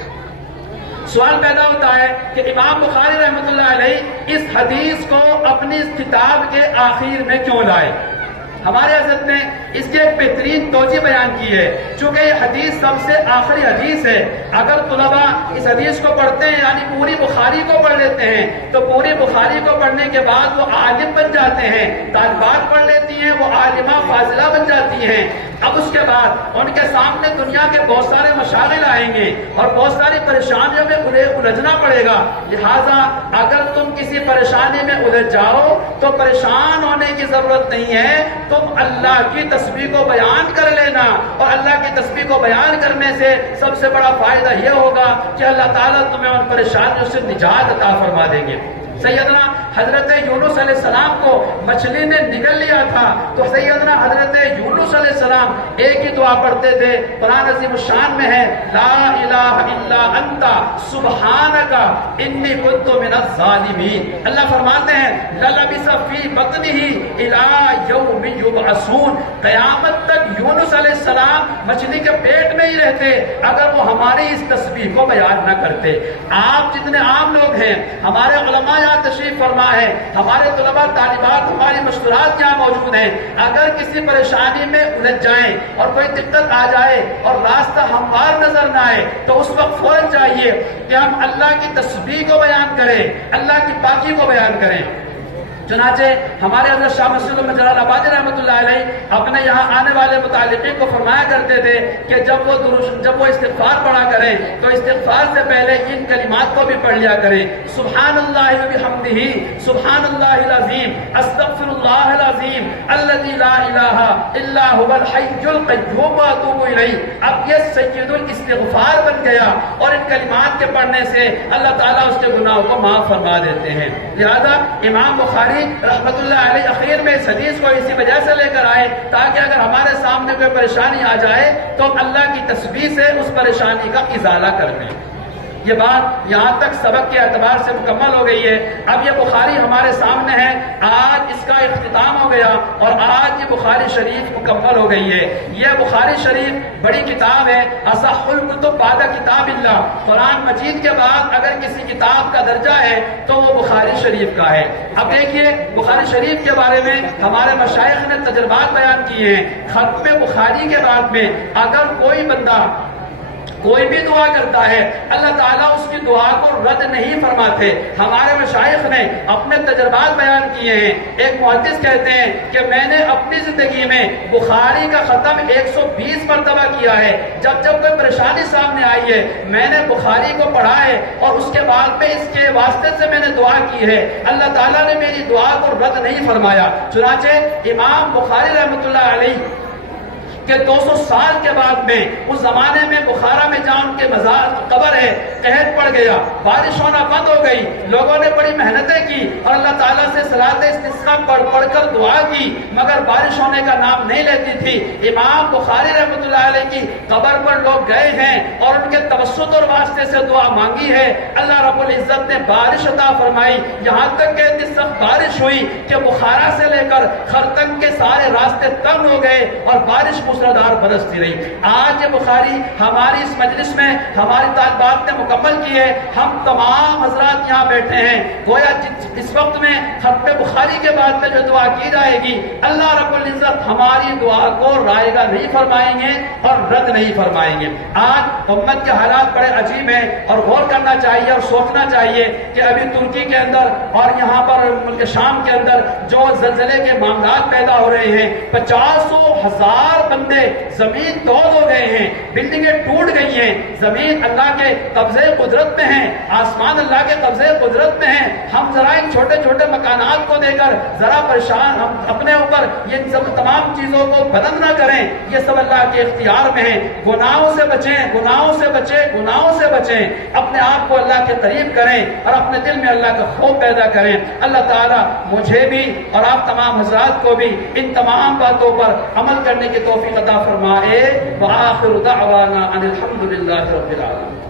سوال پیدا ہوتا ہے کہ امام بخاری رحمۃ اللہ علیہ اس حدیث کو اپنی اس کتاب کے آخر میں کیوں لائے؟ ہمارے حضرت نے اس کی ایک بہترین توجہ بیان کی ہے، چونکہ یہ حدیث سب سے آخری حدیث ہے۔ اگر طلباء اس حدیث کو پڑھتے ہیں، یعنی پوری بخاری کو پڑھ لیتے ہیں، تو پوری بخاری کو پڑھنے کے بعد وہ عالم بن جاتے ہیں، طالبات پڑھ لیتی ہیں، وہ عالمہ فاضلہ بن جاتی ہیں۔ اب اس کے بعد ان کے سامنے دنیا کے بہت سارے مشاغل آئیں گے اور بہت ساری پریشانیوں میں الجھنا پڑے گا۔ لہٰذا اگر تم کسی پریشانی میں الجھ جاؤ تو پریشان ہونے کی ضرورت نہیں ہے، تم اللہ کی تسبیح کو بیان کر لینا، اور اللہ کی تسبیح کو بیان کرنے سے سب سے بڑا فائدہ یہ ہوگا کہ اللہ تعالیٰ تمہیں ان پریشانیوں سے نجات عطا فرما دیں گے۔ سیدنا حضرت یونس علیہ السلام کو مچھلی نے نگل لیا تھا، تو سیدنا حضرت یونس علیہ السلام ایک ہی دعا پڑھتے تھے، قرآن عظیم الشان میں ہے، لا الہ الا انت سبحانک انی کنت من الظالمین۔ اللہ فرماتے ہیں للبث فی بطنہ الی یوم یبعثون، قیامت تک یونس علیہ السلام مچھلی کے پیٹ میں ہی رہتے اگر وہ ہماری اس تسبیح کو بیان نہ کرتے۔ آپ جتنے عام لوگ ہیں، ہمارے علماء تشریف فرما ہے، ہمارے طلباء طالبات، ہماری مشورات یہاں موجود ہیں، اگر کسی پریشانی میں الجھ جائیں اور کوئی دقت آ جائے اور راستہ ہموار نظر نہ آئے تو اس وقت فوراً چاہیے کہ ہم اللہ کی تسبیح کو بیان کریں، اللہ کی پاکی کو بیان کریں۔ چنانچہ ہمارے حضرت شاہ مسعود احمد جلال آبادی رحمۃ اللہ علیہ اپنے یہاں آنے والے متعلقین کو فرمایا کرتے تھے کہ جب وہ استغفار پڑھا کریں تو استغفار سے پہلے ان کلمات کو بھی پڑھ لیا کریں، سبحان اللہ و بحمدہ، سبحان اللہ العظیم، استغفر اللہ العظیم الذی لا الہ الا هو الحی القیوم واتوب الیہ۔ اب یہ سید الاستغفار بن گیا اور ان کلمات کے پڑھنے سے اللہ تعالیٰ اس کے گناہوں کو معاف فرما دیتے ہیں۔ لہذا امام بخاری رحمت اللہ علیہ اخیر میں اس حدیث کو اسی وجہ سے لے کر آئے تاکہ اگر ہمارے سامنے کوئی پریشانی آ جائے تو اللہ کی تسبیح سے اس پریشانی کا ازالہ کر دیں۔ یہ بات یہاں تک سبق کے اعتبار سے مکمل ہو گئی ہے۔ اب یہ بخاری ہمارے سامنے ہے، آج اس کا اختتام ہو گیا اور آج یہ بخاری شریف مکمل ہو گئی ہے۔ یہ بخاری شریف بڑی کتاب ہے، اصح الکتب بعد کتاب اللہ، قرآن مجید کے بعد اگر کسی کتاب کا درجہ ہے تو وہ بخاری شریف کا ہے۔ اب دیکھیے بخاری شریف کے بارے میں ہمارے مشائخ نے تجربات بیان کیے ہیں۔ ختم بخاری کے بعد میں اگر کوئی بندہ کوئی بھی دعا کرتا ہے اللہ تعالیٰ اس کی دعا کو رد نہیں فرماتے۔ ہمارے مشائخ نے اپنے تجربات بیان کیے ہیں۔ ایک محدث کہتے ہیں کہ میں نے اپنی زندگی میں بخاری کا ختم 120 مرتبہ کیا ہے۔ جب کوئی پریشانی سامنے آئی ہے میں نے بخاری کو پڑھا ہے اور اس کے بعد میں اس کے واسطے سے میں نے دعا کی ہے، اللہ تعالیٰ نے میری دعا کو رد نہیں فرمایا۔ چنانچہ امام بخاری رحمۃ اللہ علیہ کہ 200 سال کے بعد میں اس زمانے میں بخارا میں جہاں ان کے مزار قبر ہے قحط پڑ گیا، بارش ہونا بند ہو گئی، لوگوں نے بڑی محنتیں کی اور اللہ تعالیٰ سے صلاۃ استسقاء پڑھ کر دعا کی مگر بارش ہونے کا نام نہیں لیتی تھی۔ امام بخاری رحمۃ اللہ علیہ کی قبر پر لوگ گئے ہیں اور ان کے توسط اور واسطے سے دعا مانگی ہے، اللہ رب العزت نے بارش عطا فرمائی، یہاں تک کہ اتنی سخت بارش ہوئی کہ بخارا سے لے کر خرطنگ کے سارے راستے تنگ ہو گئے اور بارش موسلادھار برستی رہی۔ آج یہ بخاری ہماری اس مجلس میں ہماری طالبات نے مکمل کی ہے، ہم تمام حضرات یہاں بیٹھے ہیں، گویا اس وقت میں ختم بخاری کے بعد میں جو دعا کی جائے گی اللہ رب العزت ہماری دعا کو رائے گا نہیں فرمائیں گے اور رد نہیں فرمائیں گے۔ آج امت کے حالات بڑے عجیب ہیں اور غور کرنا چاہیے اور سوچنا چاہیے کہ ابھی ترکی کے اندر اور یہاں پر ملک شام کے اندر جو زلزلے کے معاملات پیدا ہو رہے ہیں، 50,000 بندے زمین دوز ہو گئے ہیں، بلڈنگیں ٹوٹ گئی ہیں، زمین اللہ کے قبضے قدرت میں ہیں، آسمان اللہ کے قبضے قدرت میں ہیں۔ ہم ذرا ان چھوٹے چھوٹے مکانات کو دے کر ذرا پریشان ہم اپنے اوپر یہ سب تمام چیزوں کو بلند نہ کریں، یہ سب اللہ کے اختیار میں ہیں۔ گناہوں سے بچیں، گناہوں سے بچیں، گناہوں سے بچیں، اپنے آپ کو اللہ کے قریب کریں اور اپنے دل میں اللہ کا خوف پیدا کریں۔ اللہ تعالیٰ مجھے بھی اور آپ تمام حضرات کو بھی ان تمام باتوں پر عمل کرنے کی توفیق عطا فرمائے۔ وآخر دعوانا ان الحمد للہ رب العالمین۔